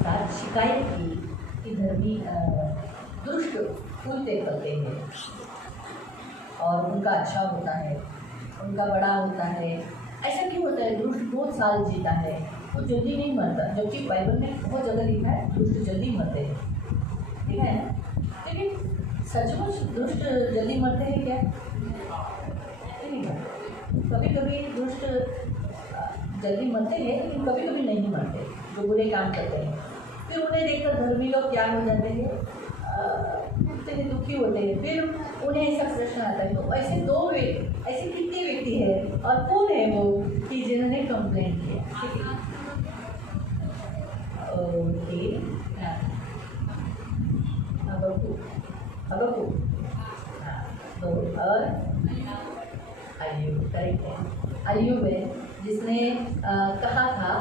साथ शिकायत की कि धर्मी दुष्ट फूलते फलते हैं और उनका अच्छा होता है, उनका बड़ा होता है। ऐसा क्यों होता है? दुष्ट बहुत साल जीता है, वो जल्दी नहीं मरता, जबकि बाइबल में बहुत जगह लिखा है दुष्ट जल्दी मरते हैं, ठीक है ना? लेकिन सचमुच दुष्ट जल्दी मरते हैं क्या? नहीं मरते। कभी कभी दुष्ट जल्दी मरते हैं, लेकिन कभी कभी नहीं मरते जो बुरे काम करते हैं। फिर उन्हें देखकर धर्मी लोग क्या हो जाते हैं, इतने दुखी होते हैं। फिर उन्हें ऐसा प्रश्न आता है, तो ऐसे कितने व्यक्ति हैं और कौन है वो कि जिन्होंने कंप्लेंट किया? ठीक है, ओके, हबक्कू, हाँ, तो और अय्यूब, करेक्ट है। अय्यूब है जिसने कहा था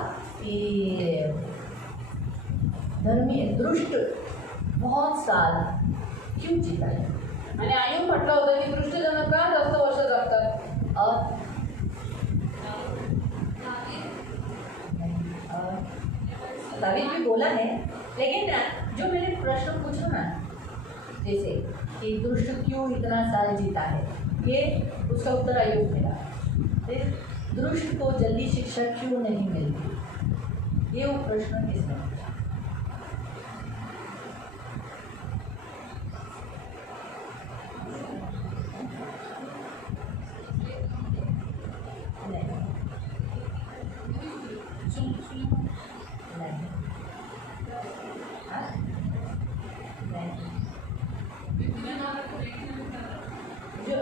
कि धर्मी दुष्ट बहुत साल क्यों जीता है, आणि आय्यूब म्हटलं होतं की दृष्टजन का जास्त वर्ष जगतात. और दावीद भी बोला है, लेकिन जो मैंने प्रश्न पूछा ना, जैसे कि दुष्ट क्यों इतना साल जीता है, ये उसका उत्तर अय्यूब मिला। फिर दुष्ट को जल्दी शिक्षा क्यों नहीं मिलती, ये वो प्रश्न किसने पूछा?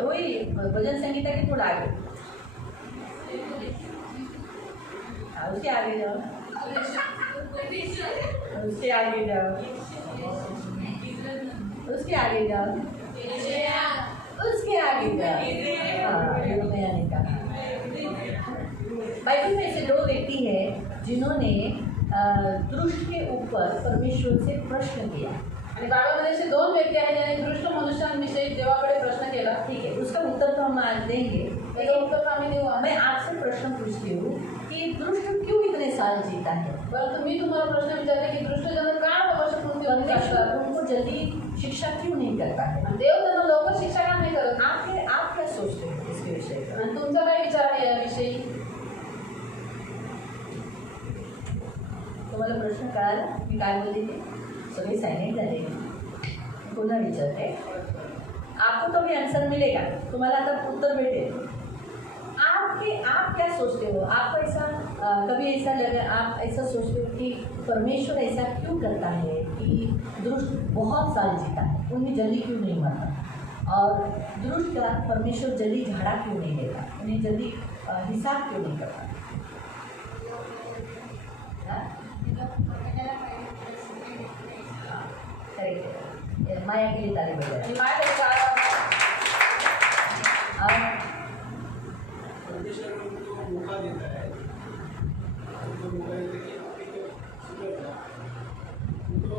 वही भजन संगीता के थोड़ा आगे, उसके आगे जाओ, उसके आगे जाओ, उसके आगे जाओ, उसके आगे जाओ। हाँ, ये तो मैंने कहा। बाइबल में ऐसे दो व्यक्ति हैं जिन्होंने दुष्ट के ऊपर परमेश्वर से प्रश्न किया। आणि बायबलमध्ये असे दोन व्यक्ती आहेत ज्यांनी दृष्ट मनुष्यांविषयी देवाकडे प्रश्न केला. ठीक है, उसका उत्तर तो हम आज देंगे, त्याचं उत्तर आम्ही देऊ. मैं आपसे प्रश्न पूछती हूँ कि दुष्ट क्यों इतने साल जीता है? परंतु मी तुम्हाला प्रश्न विचारते की दृष्टजन का वर्षपूर्ती परमेश्वर उनको जल्दी शिक्षा क्यों नहीं करता है? देव त्यांना लवकर शिक्षा का नाही करत? आप क्या सोचते हैं इसके विषय पर? आणि तुमचा काय विचार आहे याविषयी? तुम्हाला प्रश्न कळाला मी काय बोलते ते? सगळे सायलेंट झाले, पुन्हा विचारते. आपको तो भी आंसर मिलेगा, तुम्हाला आता उत्तर भेटेल. आप क्या सोचते हो? आपको ऐसा कभी ऐसा लगा, आप ऐसा सोचते हो कि परमेश्वर ऐसा क्यों करता है कि दुष्ट बहुत साल जीता है, उन्हें जल्दी क्यों नहीं मरता, और दुष्ट का परमेश्वर जल्दी झाड़ा क्यों नहीं देता, उन्हें जल्दी हिसाब क्यों नहीं करता? करेक्ट, माया के लिए ताली बजाए. आणि माया त्याचा परमेश्वर को मौका देता है, उनको मौका देता है कि आपके जो सुधर जाए, उनको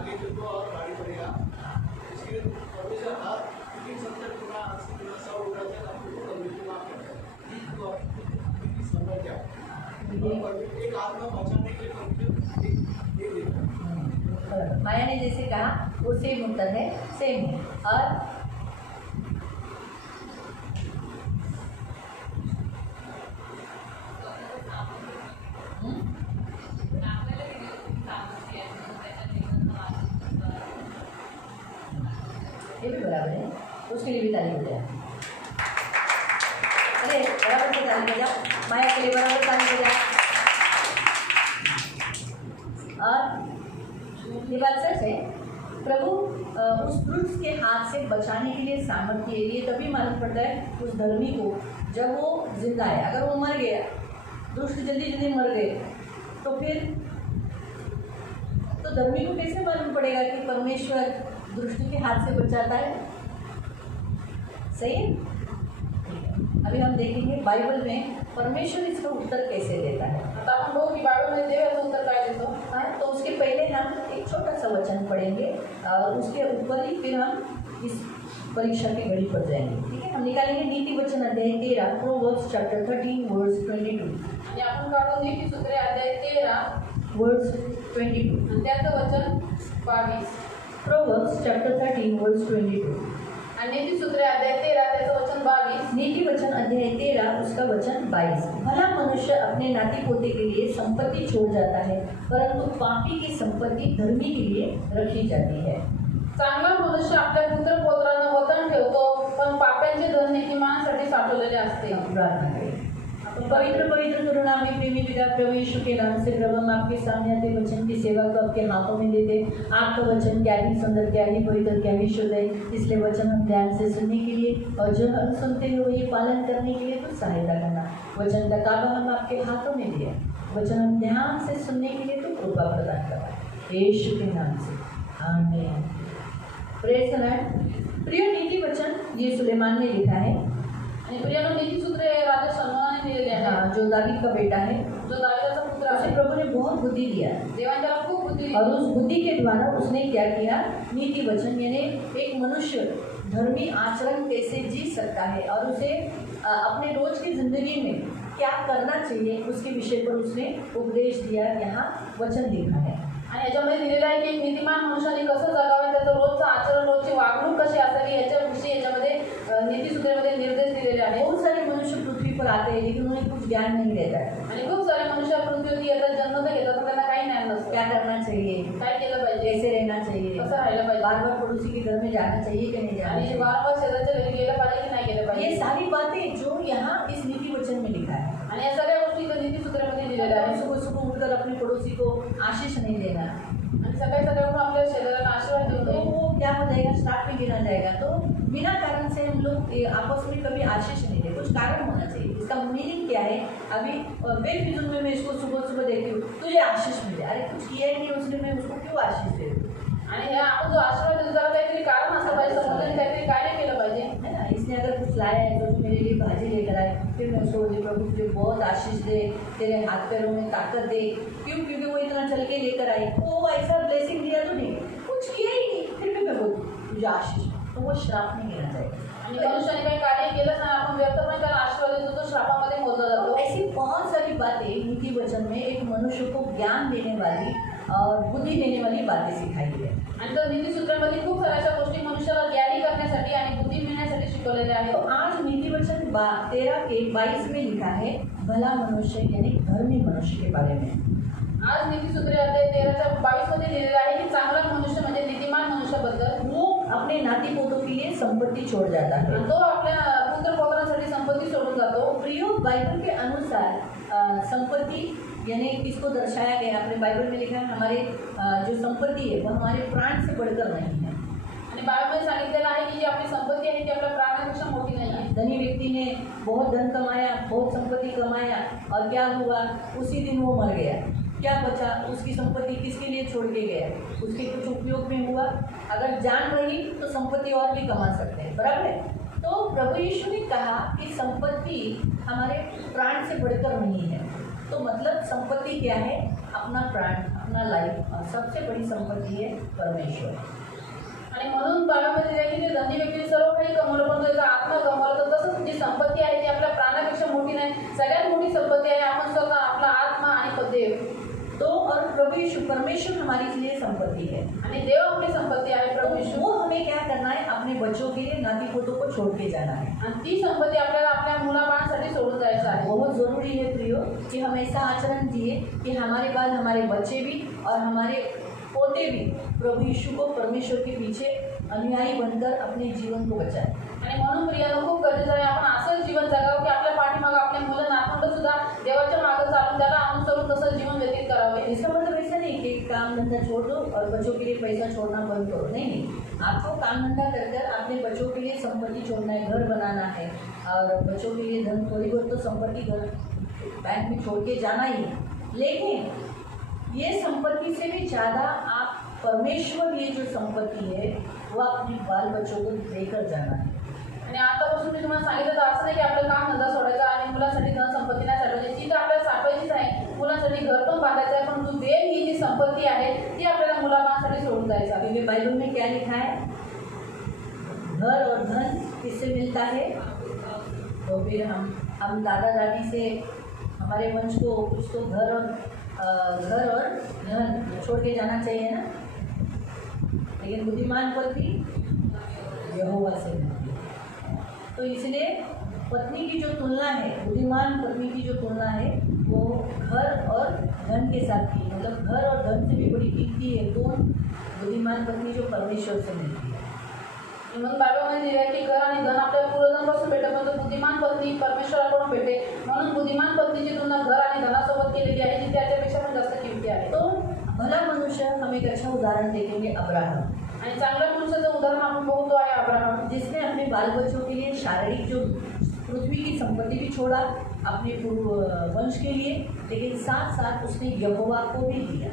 आगे तुमको और भारी पड़ेगा. इसके लिए परमेश्वर हर 70 गुना 80 गुना 100 गुना तक आपको परमेश्वर माफ करता है. तो आप समझ जाओ, और एक आत्मा बचाने के लिए परमेश्वर दे देता है. माया ने जैसे कहा वो सेम उत्तर है, सेम है. और ये भी बराबर है, उसके लिए भी ताली बजाए. अरे बराबर से ताली बजा, माया के लिए बराबर ताली बजा. और ये बात सच है, प्रभु उस दुष्ट के हाथ से बचाने के लिए सामर्थ्य है. ये तभी मालूम पड़ता है उस धर्मी को जब वो जिंदा है. अगर वो मर गया, दुष्ट जल्दी जल्दी मर गए, तो फिर तो धर्मी को कैसे मालूम पड़ेगा कि परमेश्वर दुष्ट के हाथ से बचाता है? सही है. अभी हम देखेंगे बाइबल में परमेश्वर इसका उत्तर कैसे देता है. आता आपण बघू की बायबलमध्ये देव याचं उत्तर काय देतो. हाँ, तो उसके पहले हम एक छोटा सा वचन पढ़ेंगे और उसके ऊपर ही फिर हम इस परीक्षा की घड़ी पर जाएंगे. ठीक है, हम निकालेंगे नीति वचन अध्याय 13, प्रोवर्ब्स चैप्टर 13 वर्स 22. आणि आपण काढून नीतिसूत्रे अध्याय 13 वर्स 22. आणि त्याचं वचन 22. Proverbs chapter 13 verse 22. आणि नीतिसूत्रे अध्याय 13 त्याचं वचन 22. नीति वचन अध्याय 13 उसका वचन 22. भला मनुष्य अपने नाती पोते के लिए संपत्ति छोड़ जाता है, परंतु पापी की संपत्ति धर्मी के लिए रखी जाती है. चांगला मनुष्य आपल्या पुत्र पौत्रांना वतन ठेवतो, पण पाप्यांचे धन नीतिमानासाठी साठवलेले असते. प्रार्थना करें. पवित्र पवित्र करुणामय प्रेमी पिता प्रभु यीशु के नाम से प्रभु हम आपके सामने आते वचन की सेवा को आपके हाथों में देते. आपका वचन क्या ही सुंदर, क्या ही पवित्र, क्या ही शुद्ध है, इसलिए वचन हम ध्यान से सुनने के लिए और जो हम सुनते हैं वो ये पालन करने के लिए तो सहायता करना. वचन का ताबा हम आपके हाथों में दिया, वचन हम ध्यान से सुनने के लिए तो कृपा प्रदान करना यीशु के नाम से, आमीन. Praise the Lord. प्रिय नीति वचन ये सुलेमान ने लिखा है, आणि प्रियानो नीतिसूत्रे राजा सलोमोनाने दिलेले आहे, जो दावीद का बेटा है. जो दाविदाचा पुत्र उसे आहे. प्रभु ने बहुत बुद्धि दिया देवाने त्याला खूप बुद्धी दिली. और उस बुद्धि के द्वारा उसने क्या किया, नीति वचन यानी एक मनुष्य धर्मी आचरण कैसे जी सकता है और उसे अपने रोज की जिंदगी में क्या करना चाहिए उसके विषय पर उसने उपदेश दिया. यहाँ वचन लिखा है आणि याच्यामध्ये दिलेलं आहे की एक नीतिमान मनुष्याने कसं जगावे, त्याचं रोजचं आचरण, रोजची वागणूक कशी असावी याच्याविषयी याच्यामध्ये नीतिसूत्रेमध्ये निर्देश दिलेले आहेत. बहुत सारे मनुष्य पृथ्वी पर आते हैं लेकिन उन्हें कुछ ज्ञान नहीं रहता है. आणि खूप सारे मनुष्य पृथ्वीवरती येतात, जन्म तर घेतात, पण त्यांना काही ज्ञान नसतं. क्या करना चाहिए, काय केलं पाहिजे, कैसे रहना चाहिए, कसं राहिलं पाहिजे, बार बार पड़ोसी के घर में जाना चाहिए कि नहीं जाना आणि चाहिए. वारंवार शेजारच्या घरी गेलं पाहिजे की नाही गेलं ये पाहिजे. सारी बातें जो यहाँ इस नीति वचन में लिखा है. आणि या सगळ्या गोष्टी इथं नीतिसूत्रामध्ये दिलेल्या आहेत. सुबह सुबह उठकर अपने पड़ोसी को आशीष नहीं देना, आणि सकाळी सकाळी उठून आपल्या शेजाऱ्याला आशीर्वाद देऊ तो नये. वो क्या हो जाएगा, स्टार्ट में गिना जाएगा. तो बिना कारण से हम लोग आपस में कभी आशीष नहीं दे, कुछ कारण होना चाहिए. इसका मीनिंग क्या है, अभी बेफिजूल में मैं इसको सुबह सुबह देखती हूँ, तुझे आशीष मिले, अरे कुछ किया ही नहीं उसने, मैं उसको क्यों आशीष दे दूँ. आणि हे आपण जो आशीर्वाद देतो त्याला काहीतरी कारण असलं पाहिजे, समोरच्याने काहीतरी कार्य केलं पाहिजे. है ना. इसने अगर कुछ लाया है तो मेरे लिए भाजी लेकर आए, फिर मैं उसको बोली प्रभु तुझे बहुत आशीष दे, तेरे हाथ पैरों में ताकत दे. क्यों, क्योंकि वो इतना चल के लेकर आई, वो ऐसा ब्लेसिंग दिया तूने, कुछ किया ही नहीं, फिर भी मैं बोलती तुझे आशीष, तो वो श्राप नहीं गिना जाएगा. आणि मनुष्याने काही कार्य केलंच नाही, आपण व्यर्थपणे त्याला आशीर्वाद देतो, तो श्रापामध्ये मोजला तो जातो. ऐसी बहुत सारी बातें नीति वचन में एक मनुष्य को ज्ञान देने वाली और बुद्धि देने वाली बातें सिखाई है. आणि तर नीतिसूत्रामध्ये खूप साऱ्या अशा गोष्टी मनुष्याला ज्ञानी करण्यासाठी आणि बुद्धी मिळण्यासाठी शिकवलेल्या आहेत. तो आज नीति वचन 13 के 22 में लिखा है भला मनुष्य यानी धर्मी मनुष्य के बारे में. आज नीतिसूत्रे अध्याय 13च्या 22 मध्ये लिहिलेलं आहे की चांगला मनुष्य म्हणजे नीतिमान मनुष्याबद्दल. वो अपने नाती पोतों के लिए संपत्ति छोड़ जाता है. आणि तो आपल्या पुत्र पौत्रांसाठी संपत्ती सोडून जातो. प्रयोग बाइबल के अनुसार संपत्ति यानी किसको दर्शाया गया, अपने बाइबल में लिखा है हमारे जो संपत्ति है वो हमारे प्राण से बढ़कर नहीं है. आणि बायबलमध्ये सांगितलेलं आहे की जी आपली संपत्ती आहे ती आपल्या प्राणापेक्षा मोठी नाही आहे. धनी व्यक्ति ने बहुत धन कमाया, बहुत संपत्ति कमाया और क्या हुआ, उसी दिन वो मर गया. क्या बचा, उसकी संपत्ति किसके लिए छोड़ के गया, उसके कुछ उपयोग में हुआ. अगर जान रही तो संपत्ति और भी कमा सकते हैं, बराबर है. तो प्रभु यीशु ने कहा कि संपत्ति हमारे प्राण से बढ़कर नहीं है. तो मतलब संपत्ति क्या है, अपना प्राण, अपना लाइफ, और सबसे बड़ी संपत्ति है परमेश्वर. आणि म्हणून बायबलमध्ये दिलं की ते धनी व्यक्तीने सर्व काही कमवलं पण त्याचा आत्मा गमावला. तर तसंच जी संपत्ती आहे ती आपल्या प्राणापेक्षा मोठी नाही. सगळ्यात मोठी संपत्ती आहे आपण स्वतः, आपला आत्मा आणि देव. तो और प्रभु यीशु परमेश्वर हमारी लिए संपत्ति है. आणि देव आपली संपत्ती आहे. प्रभु यीशु वो हमें क्या करना है, अपने बच्चों के लिए नाती पोतों को छोड़ के जाना है. आणि ती संपत्ती आपल्याला आपल्या मुलाबाळांसाठी सोडून जायचं आहे. बहुत ज़रूरी है प्रियो कि हम ऐसा आचरण जिए कि हमारे बाद हमारे बच्चे भी और हमारे पोते भी प्रभु यीशु को परमेश्वर के पीछे अनुयायी बनकर अपने जीवन को बचाएं. आणि म्हणून प्रियानं खूप गरजेचं आहे आपण असं जीवन जगावं की आपल्या पाठीमागं आपले मुलं नातवंड सुद्धा देवाच्या मागं चालून त्याला अनुसरून तसं जीवन व्यतीत करावे. इसका मतलब ऐसा नहीं कि काम धंधा छोड़ दो और बच्चों के लिए पैसा छोड़ना बंद करो. नहीं, आपको काम धंधा कर अपने बच्चों के लिए संपत्ति छोड़ना है, घर बनाना है और बच्चों के लिए धन थोड़ी बहुत तो संपत्ति घर बैंक में छोड़ के जाना ही. लेकिन ये संपत्ति से भी ज़्यादा आप परमेश्वर ये जो संपत्ति है वो अपने बाल बच्चों को देकर जाना है. आणि आतापासून मी तुम्हाला सांगितलं तर असं नाही की आपलं काम धंदा सोडायचा आणि मुलांसाठी धन संपत्ती नाही साठवायची. ती तर आपल्याला साठवायचीच आहे, मुलांसाठी घर पण बांधायचं आहे, परंतु देव ही जी संपत्ती आहे ती आपल्याला मुलाबाळांसाठी सोडून जायचं आहे. क्योंकि बाइबल में क्या लिखा है, घर और धन किससे मिलता है. तो फिर हम दादा दादी से हमारे वंश को कुछ तो घर और घर और धन छोड़ के जाना चाहिए ना, लेकिन बुद्धिमान पत्नी यहोवा से मिलती है। तो इसलिए पत्नी की जो तुलना है, बुद्धिमान पत्नी की जो तुलना है वो घर और धन के साथ की, मतलब घर और धन से भी बड़ी कीमती है कौन? बुद्धिमान पत्नी जो परमेश्वर से मिलती है। म्हणून बायबलमध्ये दिले आहे की घर आणि धन आपल्या पूर्वजांपासून भेटे, पण बुद्धिमान पत्नी परमेश्वराकडून भेटे, म्हणून बुद्धिमान पत्नीची तुलना घर आणि धनासोबत केलेली आहे, जी त्याच्यापेक्षा पण जास्त किमती आहे। तो भला मनुष्य हम एक अच्छा उदाहरण देखेंगे अब्राहम, आणि चांगल्या पुरुषाचं उदाहरण आपण बघतो आहे अब्राहम, जिसने अपने बाल बच्चों के लिए शारीरिक जो पृथ्वी की संपत्ति भी छोड़ा अपने वंश के लिए, लेकिन साथ साथ उसने यहोवा को भी दिया।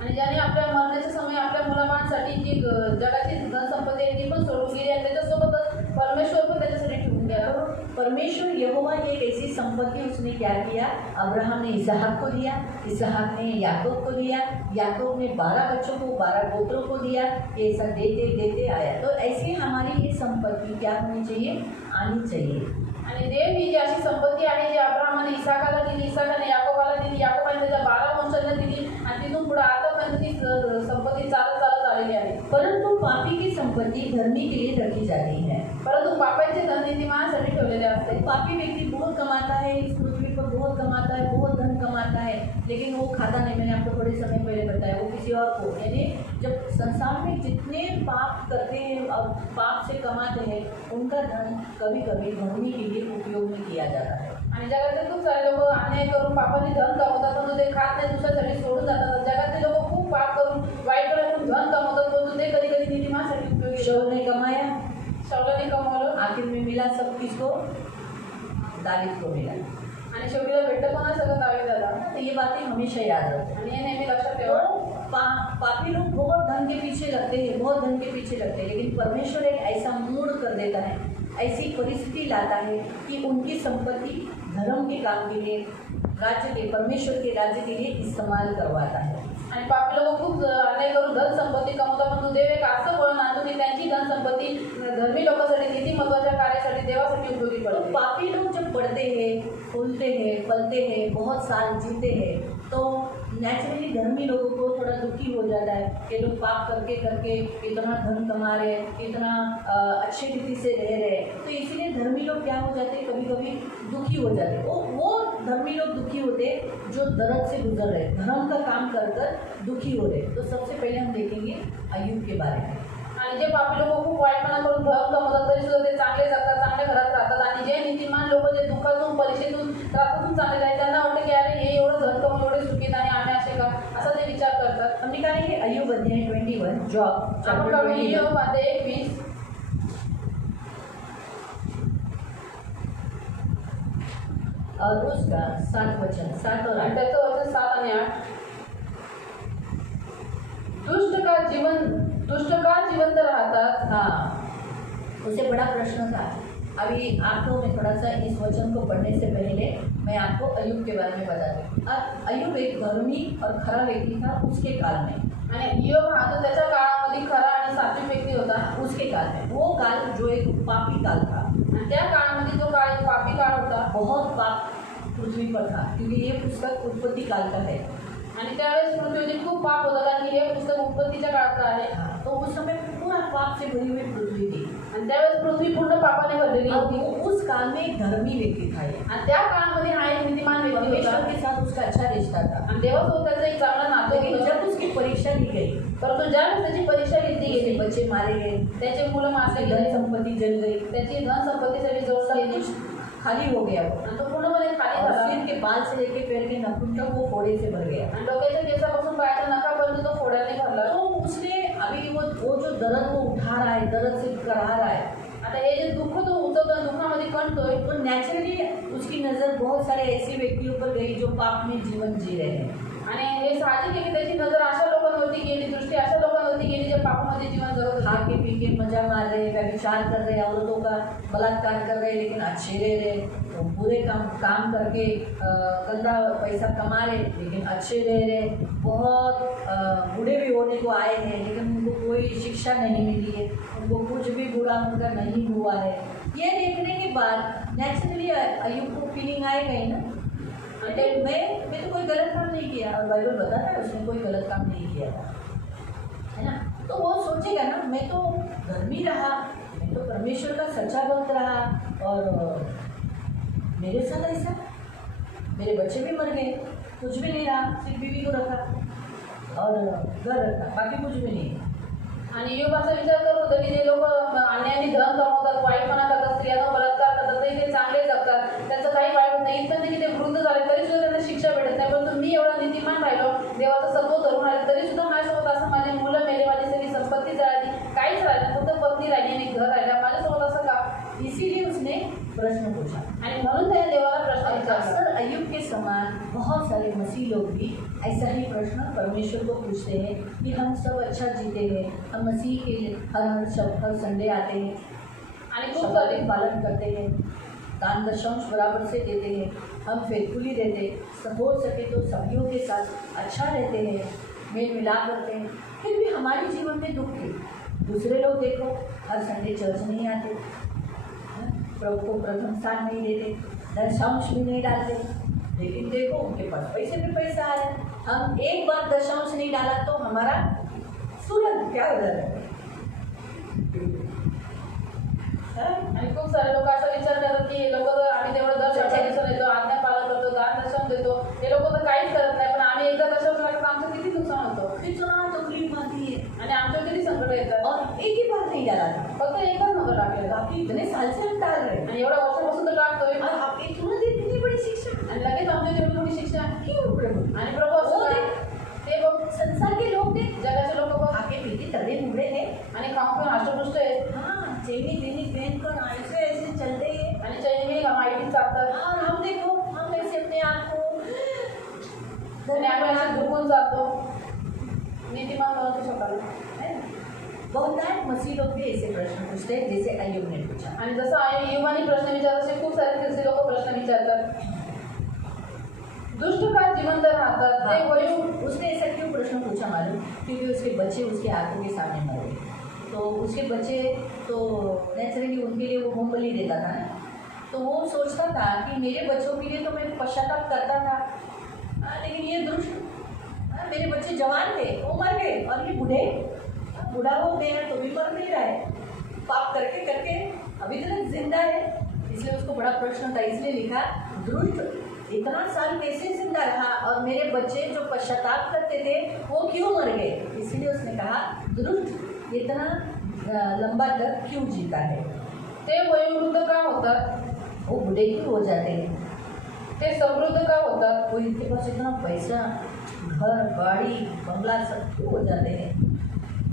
आणि ज्याने आपल्या मरण्याच्या समय आपल्या मुलाबाळांसाठी जी जगाची धनसंपत्ती आहे ती पण सोडून गेली आणि त्याच्यासोबतच परमेश्वर पण त्याच्यासाठी ठेवून गया। परमेश्वर यहोवा की एक ऐसी संपत्ति उसने क्या किया? अब्राहम ने इसहाक को दिया, इसहाक ने याकूब को दिया, याकूब ने 12 बच्चों को 12 गोत्रों को दिया। ये ऐसा देते देते आया। तो ऐसे हमारी ये संपत्ति क्या होनी चाहिए? आनी चाहिए। आणि देव ही जी अशी संपत्ती आहे जी अब्राहमाने इसाकाला दिली, इसाकाने याकोबाला दिली, याकोबाने त्याच्या 12 वंशांना दिली आणि तिथून पुढे आतापर्यंत ती संपत्ती चालत आलेली आहे। परंतु पापी की संपत्ति धर्मी के लिए रखी जाती है, परंतु पापाचे धन नीतिमानासाठी ठेवलेले असते। पापी व्यक्ति बहुत कमाता है, इस पृथ्वी पर बहुत कमाता है, बहुत धन कमाता है, लेकिन वो खाता नहीं। मैंने आपको थोड़े समय पहले बताया, वो किसी और को, यानी जब संसार में जितने पाप करते हैं और पाप से कमाते हैं उनका धन कभी कभी धर्मी के लिए उपयोग में किया जाता है। आणि जगातील खूप सारे लोक अन्याय करून पापाने धन कमवतात, परंतु ते खात नाही, दुसऱ्यासाठी सोडून जातात। जगातील लोक खूप पाप करून वाईट करून धन कमवतात, परंतु ते कधी कधी नीतिमानासाठी उपयोगी। शाऊल ने कमाया, शाऊलाने कमवलं, आखिर में मिला सब किसको? दावीद को मिला। आणि शेवटीला भेटलं कोणा सगळं दावीदाला। तो ये बातें हमेशा याद रखो। आणि हे नेहमी लक्षात तो ठेवा। पापी लोग बहुत धन के पीछे लगते हैं, बहुत धन के पीछे लगते हैं, लेकिन परमेश्वर एक ऐसा मूड कर देता है, ऐसी परिस्थिति लाता है कि उनकी संपत्ति धर्म के काम के लिए, राज्य के, परमेश्वर के राज्य के लिए इस्तेमाल करवाता है। आणि पापी लोक खूप अन्याय करून धन संपत्ती कमवतात, परंतु देव एक असं वळण आणतो की त्यांची धन संपत्ती धर्मी लोकांसाठी, नीती महत्वाच्या कार्यासाठी, देवासाठी उपयोगी तो पडते। पापी लोग जब बढ़ते हैं, फूलते हैं, पलते हैं, बहुत साल जीते हैं, तो नेचुरली धर्मी लोगों को थोड़ा दुखी हो जाता है कि लोग पाप करके करके इतना धन कमा रहे, इतना अच्छे रीति से रह रहे, तो इसीलिए धर्मी लोग क्या हो जाते हैं, कभी कभी दुखी हो जाते हैं। वो धर्मी लोग दुखी होते जो दर्द से गुजर रहे, धर्म का काम कर कर दुखी हो रहे। तो सबसे पहले हम देखेंगे अय्यूब के बारे में। आणि जे पापी लोक खूप वाईटपणा करून धन कमवतात तरी सुद्धा ते चांगले जगतात, चांगल्या घरात राहतात, आणि जे नीतिमान लोक जे दुःखातून, परीक्षेतून, त्रासातून चांगले आहेत त्यांना वाटतं की अरे हे एवढं धन कमवून एवढे सुखी नाही, आम्ही असे का, असा ते विचार करतात। हमने कहा कि अय्यूब अध्याय 21, जॉब आपण चैप्टर काढूया 21 इय्योब अध्याय 21 और उसका 7 वचन, 7 और 8। आणि त्याचं वचन 7 आणि 8। दुष्ट का जिवंत राहतात? हाँ, उससे बड़ा प्रश्न था। अभी आपको मैं थोड़ा सा इस वचन को पढ़ने से पहले मैं आपको अय्यूब के बारे में बता दूँ। अब अय्यूब एक धर्मी और खरा व्यक्ति था उसके काल में, आणि इय्योब हा जो त्याच्या काळामध्ये खरा आणि सात्विक व्यक्ती होता, उसके काल में वो काल जो एक पापी काल था, आणि त्या काळामध्ये जो काळ एक पापी काळ होता, बहुत पाप पृथ्वी पर था, क्योंकि ये पुस्तक उत्पत्ति काल का है। आणि त्यावेळेस पृथ्वीवर खूप पाप होता, कारण की हे पुस्तक उत्पत्तीच्या काळात आहे। तो उस समय पूरा पाप से भरी हुई पृथ्वी थी, आणि त्यावेळेस पृथ्वी पूर्ण पापाने भरलेली और होती, वो उस काल में एक धर्मी व्यक्ति था ये। आणि त्या काळामध्ये हा एक नीतिमान व्यक्ती परमेश्वर होता, के साथ उसका अच्छा रिश्ता था, आणि देवासोबत त्याचं एक चांगलं नातं लेकिन होतं। जब उसकी परीक्षा ली गई, परंतु ज्यावेळेस त्याची परीक्षा घेतली उसके गेली, बच्चे मारे गए, त्याचे मुलं मारले धन गेले, संपत्ति जल गई, त्याची धन संपत्ती सगळी जळून सब गेली, कुछ खाली हो गया वो, आणि तो पूर्णपणे खाली और झाला, सिर के बाल से लेके पैर के नाखून तक वो फोड़े से भर गया। आणि डोक्याच्या केसापासून पायाच्या नखापर्यंत तो फोड्याने भरला। तो उसने अभी वो जो दर्द वो उठा रहा है, दर्द से कराह रहा है, आता हे जे दुःख तो उचलतोय, दुःखामध्ये कणतोय, तो नेचुरली उसकी नज़र बहुत सारे ऐसे व्यक्तियों पर गई जो पाप में जीवन जी रहे हैं। आणि हे साहजिक आहे की त्याची नजर अशा लोकांवरती गेली, दृष्टी अशा लोकांवरती गेली जे पापामध्ये जीवन जगत खा होते, के पी के मजा मार रहे, व्यभिचार कर रहे, औरतों का बलात्कार कर रहे, लेकिन अच्छे रह रहे, तो बुरे काम करके गंदा पैसा कमा रहे, लेकिन अच्छे रह रहे, बहुत बूढ़े भी होने को आए हैं, लेकिन उनको कोई शिक्षा नहीं मिली है, उनको कुछ भी बुरा उनका नहीं हुआ है। ये देखने के बाद नेचुरली अय्यूब को फीलिंग आएगा ही ना, मैं तो कोई गलत काम नहीं किया, और बाइबल बताता है उसने कोई गलत काम नहीं किया था, है ना। तो वो सोचेगा ना, मैं तो धर्मी रहा, मैं तो परमेश्वर का सच्चा भक्त रहा, और मेरे साथ ऐसा, मेरे बच्चे भी मर गए, कुछ भी नहीं रहा, सिर्फ बीवी को रखा और घर रखा, बाकी कुछ भी नहीं। आणि योग असा विचार करत होता की जे लोक अन्यायाने धन कमवतात, वाईटपणा करतात, स्त्रियांवर बलात्कार करतात, तरी ते चांगले जगतात, त्यांचं काही वाईट होत नाही, इथपर्यंत की ते वृद्ध झाले तरी सुद्धा त्यांना शिक्षा भेटत नाही, परंतु मी एवढा नीतिमान राहिलो, देवाचं सत्व धरून राहिले, तरी सुद्धा माझ्यासोबत असं माझे मुलं मेले, माझी सगळी संपत्ती जळाली, काहीच राहिलं, फक्त पत्नी राहिली आणि घर राहिला, माझ्यासोबत असं का? इसीलिए उसने प्रश्न पूछा, आणि म्हणून त्याने देवाला प्रश्न विचारला। अक्सर अय्यूब के समान बहुत सारे मसीह लोग भी ऐसा ही प्रश्न परमेश्वर को पूछते हैं कि हम सब अच्छा जीते हैं, हम मसीह के लिए हर संडे आते हैं, आणि खूप शब्द सारे के पालन करते हैं, दान दशंश बराबर से देते हैं, हम फेथफुली रहते, हो सके तो सभियों के साथ अच्छा रहते हैं, मेल मिलाप करते हैं, फिर भी हमारे जीवन में दुख है। दूसरे लोग देखो, हर संडे चर्च नहीं आते, प्रभु को प्रथम स्थान नहीं देते, दशांश भी नहीं डालते, लेकिन देखो उनके पास पैसे पे पैसा आ रहा है, हम एक बार दशांश नहीं डाला तो हमारा तुरंत क्या हो जाता है। आणि खूप सारे लोक असा विचार करतात की लोक तर आम्ही तेवढं दर दिवसाला देतो, आज्ञा पालन करतो, दान दशम देतो, हे लोक तर काहीच करत नाही, पण आम्ही एकदा दशम केला तर आमचं किती नुकसान होतं, कितना तकलीफ आती है, आणि आमच्यावर किती संकट येतात। और एक ही बार नहीं डाला था, फक्त एकच नव्हतं टाकलेलं, बाकी इतने साल से हम डाल रहे हैं, आणि एवढ्या वर्षापासून तर टाकतोय, और आप तुरंत इतनी बड़ी शिक्षा, आणि लगेच आमच्या तेवढी मोठी शिक्षा, क्यों प्रभु? आणि प्रभू असं काय? ते बघ, संसार के लोग देख, जगाचे लोक बघ, आके पीते तगड़े मुगड़े हैं, आणि खाऊन पिऊन अष्टपुष्ट आहेत, हाँ चैनी चैनी पहन कर ऐसे ऐसे चलते हैं, आणि चैनी माहिती चालतात, और हम देखो हम ऐसे अपने आप को आणि आपण असे झुकून जातो, नीतिमान बनवतो स्वतःला। बहुतायत मसीह लोग भी ऐसे प्रश्न पूछते हैं जैसे अय्यूब ने पूछा, आणि जसं अय्यूबाने प्रश्न विचारला तसे खूप सारे ख्रिस्ती लोक प्रश्न विचारतात। दुष्ट का जिवंत राहतात ते वयू, उसने ऐसा क्यों प्रश्न पूछा मालूम? क्योंकि उसके बच्चे उसके आंखों के सामने मर गए, तो उसके बच्चे तो नेचुरली उनके लिए वो मूंगफली देता था ना, तो वो सोचता था कि मेरे बच्चों के लिए तो मैं पश्चाताप करता था, लेकिन ये दुष्ट मेरे बच्चे जवान थे वो मर गए, और ये बूढ़ा होते हैं तो भी मर नहीं रहा है, पाप करके करके अभी तक जिंदा है, इसलिए उसको बड़ा प्रश्न था, इसलिए लिखा दुष्ट इतना साल कैसे जिंदा रहा, और मेरे बच्चे जो पश्चाताप करते थे वो क्यों मर गए, इसलिए उसने कहा दुष्ट इतना लंबा तक क्यों जीता है। ते वयोवृद्ध का होतात, वो बूढ़े क्यों हो जाते हैं, ते समृद्ध का होतात, वो इनके पास इतना पैसा, घर गाड़ी बंगला सब क्यों हो जाते हैं।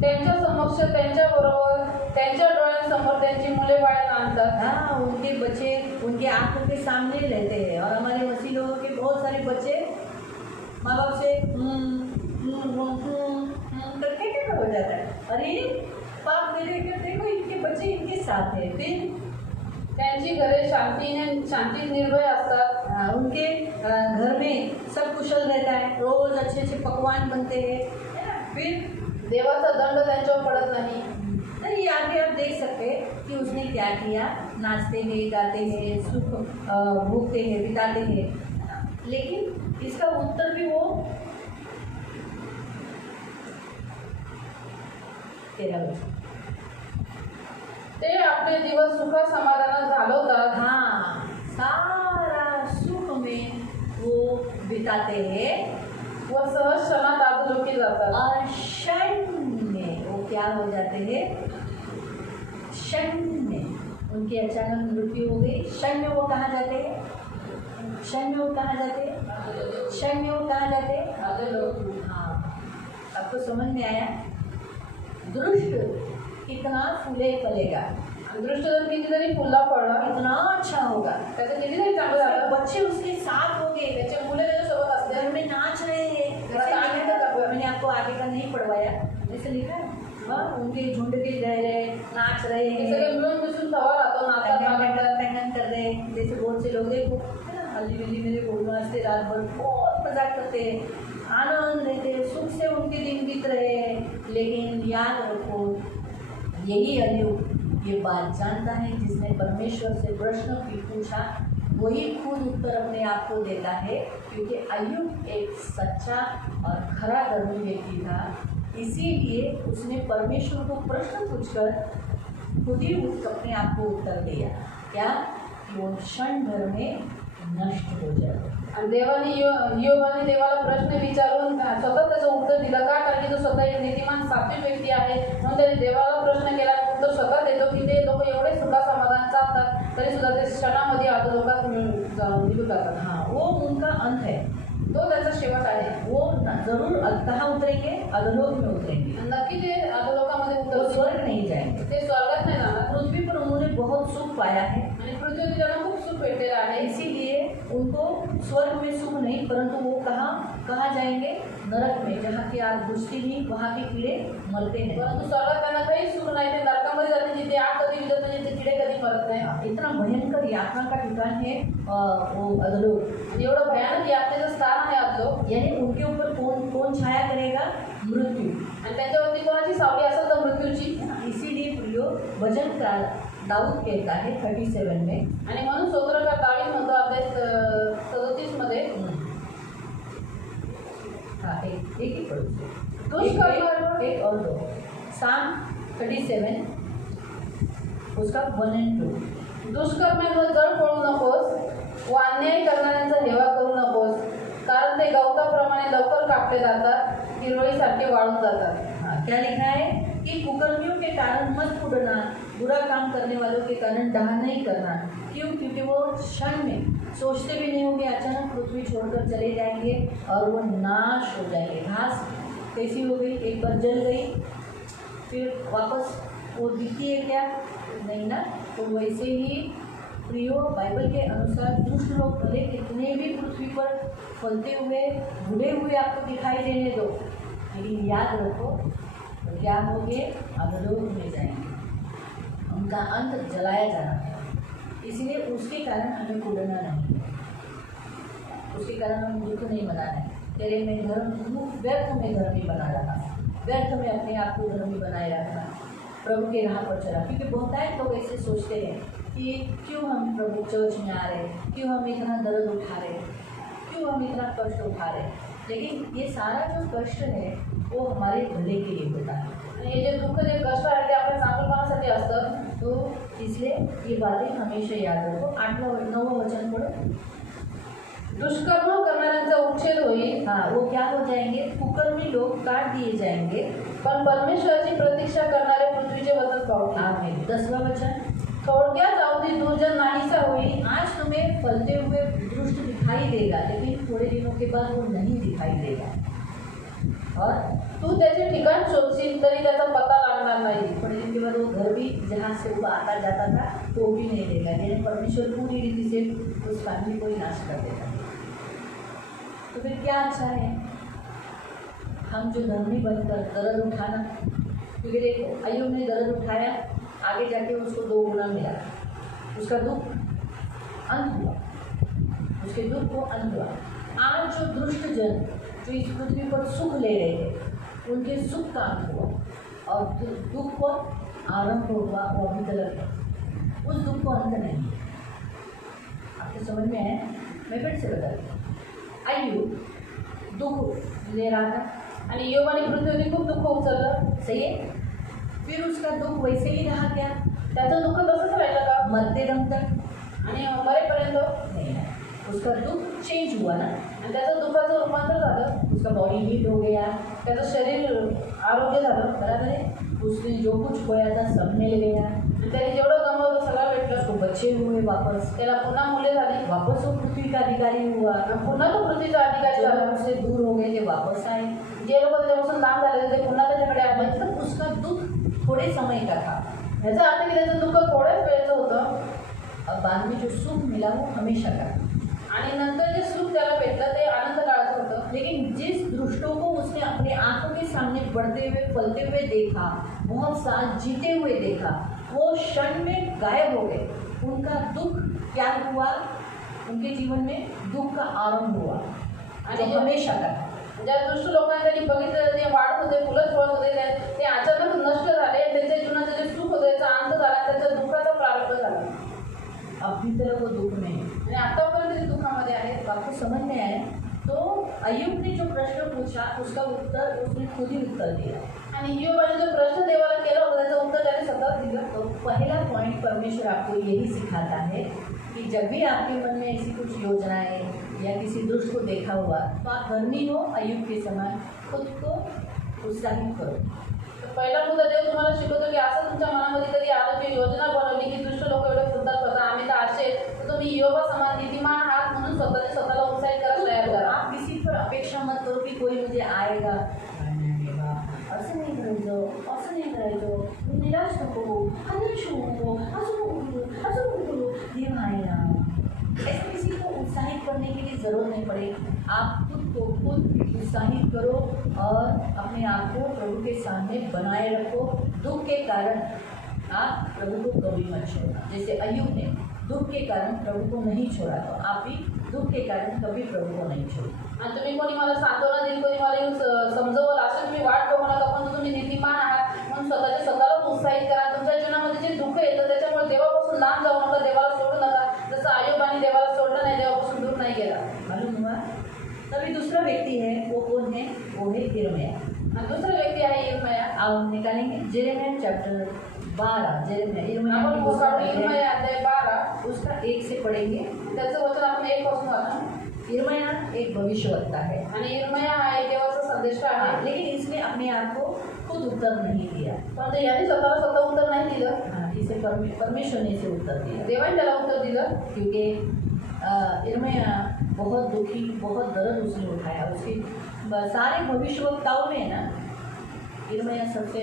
त्यांच्या समक्ष, त्यांच्या बरोबर, त्यांच्या डोळ्यांसमोर त्यांची मुले बाळे आणतात, हाँ उनके बच्चे उनके आंखों के सामने रहते हैं, और हमारे मसीह लोगों के बहुत सारे बच्चे माँ बाप से करके क्या हो जाता है, अरे पाप मेरे देखो इनके बच्चे इनके साथ हैं, फिर त्यांची घरे शांतीत निर्भय असतात, उनके घर में सब कुशल रहता है, रोज अच्छे अच्छे पकवान बनते हैं, है ना, फिर देवाचा दंड त्यांच्यावर पडत नाही। नहीं आगे आप देख सकते हैं कि उसने क्या किया, नाचते हैं गाते हैं सुख भोगते हैं बिताते हैं, लेकिन इसका उत्तर भी वो ते आपले दिवस सुखा समाधानात घालवतात, हाँ सारा सुख में वो बिताते हैं, व सहज क्षणात आदलोकी जातात, और क्षण में वो क्या हो जाते हैं, क्षण में उनकी अचानक मृत्यु हो गई, क्षण में वो कहाँ जाते हैं, क्षण में वो कहाँ जाते हैं, क्षण में वो कहाँ जाते हैं। हाँ आपको समझ में आया, दुष्ट कितना फूले फलेगा, दृष्टजन कितीतरी फुलला पडला, कितना अच्छा होगा, त्याचं कितीतरी चांगलं झालं, बच्चे उसके साथ हो गए, त्याचे मुले त्याच्यासोबत असते, घर में नाच रहे हैं, घरात आनंद करतोय। मैंने आपको आगे का नहीं पढ़वाया, जैसे लिखा है हाँ उनके झुंड के रह रहे नाच रहे हे हैं, सगळे मिळून मिसळून थवा राहतो, नाचतात गातात, टंगन कर रहे हैं, जैसे बहुत से लोग देखो है ना, हल्दी मिल्ली मेरे बोल नाचते रात भर बहुत मजाक करते हैं, आनंद लेते हैं, सुख से उनके दिन बीत रहे हैं, लेकिन याद रखो यही अय्यूब ये बात जानता है जिसने परमेश्वर से प्रश्न भी पूछा, वही खुद उत्तर अपने आप को देता है, क्योंकि अय्यूब एक सच्चा और खरा धर्मी व्यक्ति था। इसीलिए उसने परमेश्वर को प्रश्न पूछकर खुद ही अपने आप को उत्तर दिया, क्या कि वो क्षण भर में नष्ट हो जाए। आणि योबाने देवाला प्रश्न विचारून स्वतः त्याचं उत्तर दिलं का, कारण की तो स्वतः एक नीतिमान सात्विक व्यक्ती आहे, म्हणून त्याने देवाला प्रश्न केला. उत्तर स्वतः देतो की ते लोक एवढे सुखा समाधान चालतात तरी सुद्धा ते क्षणामध्ये अधोलोकात निघून जातात. हाँ, वो उनका अंत है, तो त्याचा शेवट आहे. वो जरूर कहाँ उतरेंगे, अधोलोक में उतरेंगे, नक्की ते अधोलोकामध्ये तो उतरतील, स्वर्ग नहीं जाएंगे। ते स्वर्गात नाही जाणार. पृथ्वी पर उन्होंने बहुत सुख पाया है, आणि पृथ्वीवर त्यांना खूप सुख भेटलेलं आहे. इसीलिए उनको स्वर्ग में सुख नहीं, परंतु वो कहाँ जाएंगे, नरक में, जहाँ की आग बुझती नहीं, वहाँ के कीड़े मरते हैं। परंतु स्वर्गात त्यांना काही सुख नाही, ते नरकामध्ये जाते जिथे आग कधी विजत नाही, जिथे किडे कधी मरत नाही. इतना भयंकर यातना का ठिकाण है वो अधोलोक, आणि एवढं भयानक यातनेचं स्थान आहे अधोलोक. यानी उनके ऊपर कौन छाया करेगा, मृत्यू। आणि त्यांच्यावरती कोणाची सावली असेल तर मृत्यूची. इसीलिए प्रियो भजन दाऊद कहता है 37 में, आणि म्हणून स्तोत्रकार दावीद म्हणतो अध्याय 37 मध्ये, हाँ एक ही पढ़ो, एक और दो, Psalm 37 उसका 1 and 2। दुष्कर्म्यांवर जळ पडू नकोस व अन्याय करणाऱ्यांचा हेवा करू नकोस, कारण ते गवताप्रमाणे लवकर कापले जातात, हिरवळीसारखे वाळून जातात. हाँ, क्या लिखा है कि कुकर्मियों के कारण मत उड़ना, बुरा काम करने वालों के कारण डाह नहीं करना। क्यों? क्योंकि वो क्षण में सोचते भी नहीं होंगे, अचानक पृथ्वी छोड़कर चले जाएंगे और वो नाश हो जाएंगे। घास कैसी हो गई, एक बार जल गई फिर वापस वो दिखती है क्या, नहीं ना। तो वैसे ही प्रियो बाइबल के अनुसार दुष्ट लोग भले कितने भी पृथ्वी पर फलते हुए बुढ़े हुए आपको दिखाई देने दो, लेकिन याद रखो तो क्या होंगे, अधोलोक में जाएंगे, उनका अंत जलाया जाना है। इसलिए उसके कारण हमें कुड़ना नहीं है, उसके कारण हम दुख नहीं मनाना है। तेरे में धर्म व्यर्थ में धर्मी बना रहा, व्यर्थ में अपने आप को धर्मी बनाए रखना, प्रभु के राह पर चला। क्योंकि बहुत सारे लोग ऐसे सोचते हैं कि क्यों हम प्रभु चर्च में आ रहे, क्यों हम इतना दर्द उठा रहे, क्यों हम इतना कष्ट उठा रहे, लेकिन ये सारा जो कष्ट है वो हमारे भले के लिए होता है। आणि हे जे दुःख जे कष्ट आहे ते आपल्या चांगलपणासाठी असतं. तो इसलिए ये बातें हमेशा याद रखो। 8वां-9वां वचन पढ़ो। दुष्कर्म करणाऱ्यांचा उच्छेद होईल, हाँ, वो क्या हो जाएंगे, कुकर्मी लोग काट दिए जाएंगे, पण परमेश्वराची प्रतीक्षा करणारे पृथ्वीचे वतन पावतील. आमीन। 10वां वचन, थोडक्यात अवधी दुर्जन नाहीसा होईल. आज तुम्हें फलते हुए दुष्ट दिखाई देगा, लेकिन थोड़े दिनों के बाद वो नहीं दिखाई देगा, और तू त्याचे ठिकाण शोधशील तरी त्याचा पता लागणार नाही. थोड़े दिन के बाद वो घर भी जहाँ से वो आता जाता था तो भी नहीं देगा, यानी परमेश्वर पूरी रीति से उस फैमिली को ही नाश कर देगा। तो फिर क्या अच्छा है, हम जो धर्मी बनकर दर्द उठाना, क्योंकि देखो अय्यूब ने दर्द उठाया, आगे जाके उसको 2 गुना मिला, उसका दुख अंत हुआ, उसके दुख को अंत हुआ। आज जो दुष्ट जन जो इस पृथ्वी पर सुख ले रहे थे, उनके सुख का अंत हुआ और दुख को आरंभ हुआ, वो अभी तक है, उस दुख को अंत नहीं। आपको समझ में आया? मैं फिर से बताती हूँ। अय्यूब दुख ले रहा था आणि योबाने पृथ्वीवरती खूप दुःख उचललं. सही है, फिर उसका दुख वैसे ही रहा क्या, त्याचं दुःख तसंच राहिलं का, मरते दम तक आणि मरेपर्यंत नहीं है, उसका दुख चेंज हुआ ना, आणि त्याचं दुःखाचं रूपांतर झालं. उसका बॉडी हीट हो गया, त्याचं शरीर आरोग्य झालं. बराबर है, उसने जो कुछ खोया था सब मिल गया, आणि त्याने जेवढं गमावलं सगळं भेटलं. उसको बच्चे हुए वापस, त्याला पुन्हा मुले झाली, वापस वो पृथ्वी का अधिकारी हुआ, आणि पुन्हा तो पृथ्वीचा अधिकारी जो झाला. लोग उससे दूर हो गए थे वापस आए, जे लोक त्याच्यापासून लांब झाले ते पुन्हा त्याच्याकडे आले. मतलब उसका दुख थोड़े समय का था, ह्याचा अर्थ की त्याचं दुःख थोड्याच वेळेचं होतं, और बाद में जो सुख मिला वो हमेशा का था। आणि नंतर जे सुख त्याला भेटलं ते आनंद काळाचं होतं. लेकिन जिस दुष्टों को उसने अपने आंखों के सामने बढ़ते हुए फलते हुए देखा, बहुत साल जीते हुए देखा, वो क्षण में गायब हो गए। उनका दुख क्या हुआ, उनके जीवन में दुख का आरंभ हुआ, आणि जो हमेशा का था। ज्या दुष्ट लोकांनी त्यांनी बघितलं जे वाढत होते, फुलत फळत होते, ते अचानक नष्ट झाले. त्यांच्या जीवनाचं जे सुख होतं त्याचा अंत झाला, त्यांच्या दुःखाचा प्रारंभ झाला. अभी तक वो दुख में है, आणि उसका उत्तर उसने खुद ही उत्तर दिया। आणि इयोबाने जो प्रश्न देवाला केला होता त्याचं उत्तर त्याने स्वतः दिलं. तो पहला पॉइंट परमेश्वर आपको यही सिखाता है कि जब भी आपके मन में ऐसी कुछ योजनाएं या किसी दुष्ट को देखा हुआ तो आप धर्मी हो, अय्यूब के समान खुद को उत्साहित करो। तर पहिला मुद्दा देव तुम्हाला शिकवतो की असं तुमच्या मनामध्ये कधी आलं की योजना बनवली की दुष्ट लोक एवढे फुटतात होता आम्ही तर असे, तर तुम्ही इयोबा समान नीतिमान आहात म्हणून स्वतःला उत्साहित करायला तयार करा. आप किसी पर अपेक्षा मत करो कि कोई मुझे आएगा, असं नाही करायचं, असं नाही करायचं, निराश नको हो, हताश नको, असं नको, देव आहे ना. ऐसे किसी को उत्साहित करने के लिए ज़रूरत नहीं पड़े। आप खुद को खुद उत्साहित करो और अपने आप को प्रभु के सामने बनाए रखो। दुख के कारण आप प्रभु को कभी मत छोड़ना। जैसे अय्यूब ने दुख के कारण प्रभु को नहीं छोड़ा, तो आप भी दुख के कारण कभी प्रभु को नहीं छोड़ो। आणि तुम्ही कोणी मला सांत्वना देईल, कोणी मला येऊन समजवलं असं तुम्ही वाट बघू नका, पण तुम्ही नीतिमान आहात म्हणून स्वतःला उत्साहित करा. तुमच्या जीवनामध्ये जे दुःख येतं त्याच्यामुळे देवापासून लांब जाऊ नका, देवाला सोडू नका. जसं अय्यूबाने देवाला सोडलं नाही, देवापासून दूर नाही गेला. मालूम हुआ? तभी दूसरा व्यक्ति है, वो कौन है? वो है यिर्मयाह। आणि दुसरा व्यक्ती आहे यिर्मयाह. अब हम निकालेंगे यिर्मयाह चैप्टर 12। यिर्मयाह आपण यिर्मयाह अध्याय 12 उसका 1 से पढ़ेंगे। त्याचं वचन आपण 1 पासून वाचू. यिर्मयाह एक भविष्यवक्ता है, आणि यिर्मयाह हा एक देवाचा संदेश आहे. लेकिन इसने अपने आप को खुद उत्तर नहीं दिया। पण याने स्वतः उत्तर नाही दिलं, हाँ, इसे परमेश्वर ने इसे उत्तर दिया, देवाने त्याला उत्तर दिलं. क्योंकि यिर्मयाह बहुत दुखी, बहुत दर्द उसने उठाया। उसकी सारे भविष्यवक्ताओं में ना यिर्मयाह सबसे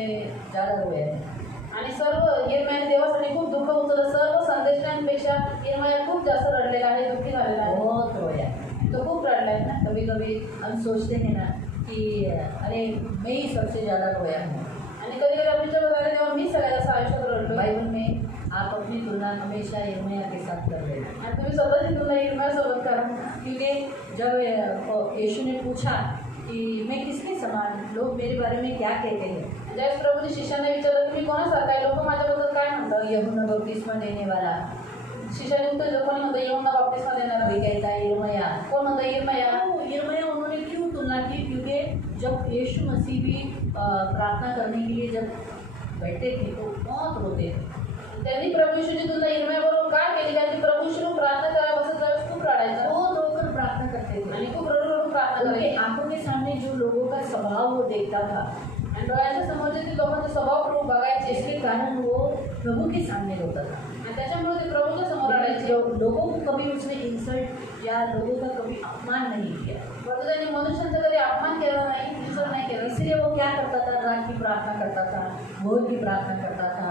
ज़्यादा रोया है। आणि सर्व यिर्मयाहने देवासाठी खूप दुःख उचललं. सर्व संदेशांपेक्षा यिर्मयाह खूप जास्त रडलेला आहे, दुःखी झालेला आहे. बहुत रोया। तो खूप रडलाय ना. कभी कभी हम सोचते हैं ना कि अरे मैं ही सबसे ज़्यादा रोया हूँ। आणि कधी कधी आपण विचार करतो तेव्हा मी सगळ्यात जास्त आयुष्यात रडलो. बाइबल में आप अपनी तुलना हमेशा यिर्मयाह के साथ कर रहे हैं, आणि तुम्ही स्वतःची तुलना यिर्मयाह सोबत करा. क्योंकि जब यीशु ने पूछा कि मैं किसके समान, लोग मेरे बारे में क्या कहते हैं, ज्यावेळेस प्रभूने शिष्याने विचारलं तुम्ही कोणासारखा आहे, लोक माझ्याबद्दल काय म्हणतात. यूहन्ना बपतिस्मा देने वाला, शिष्याने उत्तर दिलं, कोणी म्हणतं यूहन्ना बपतिस्मा देणारा. कोई कहता है यिर्मयाह। कोण म्हणतं यिर्मयाह. तो यिर्मयाह उन्होंने क्यों तुलना की? क्योंकि जब यीशु मसीह भी प्रार्थना करने के लिए जब बैठते थे तो बहुत रोते थे। त्यांनी प्रभू येशूची तुलना यिर्मयाहबरोबर काय केली? कारण प्रभू येशूने प्रार्थना करावं असं त्यावेळेस खूप रडायचं बहुत रोकर प्रार्थना करते थे, आणि खूप रडून प्रार्थना उनके करायची. आंखों के सामने जो लोगों का स्वभाव वो देखता था, आणि डोळ्यांच्या समोर जे ते लोकांचा स्वभाव प्रभू बघायचे, इसके कारण वो प्रभू के सामने रोता था। आणि त्याच्यामुळे ते प्रभूच्या समोर रडायचे. लोगों को कभी उसने इंसल्ट या लोगों का कभी अपमान नहीं किया, परंतु त्यांनी मनुष्यांचा कधी अपमान केला नाही, इन्सल्ट नाही केला. इसलिए वो क्या करता था? रात की प्रार्थना करता था, भोर की प्रार्थना करता था,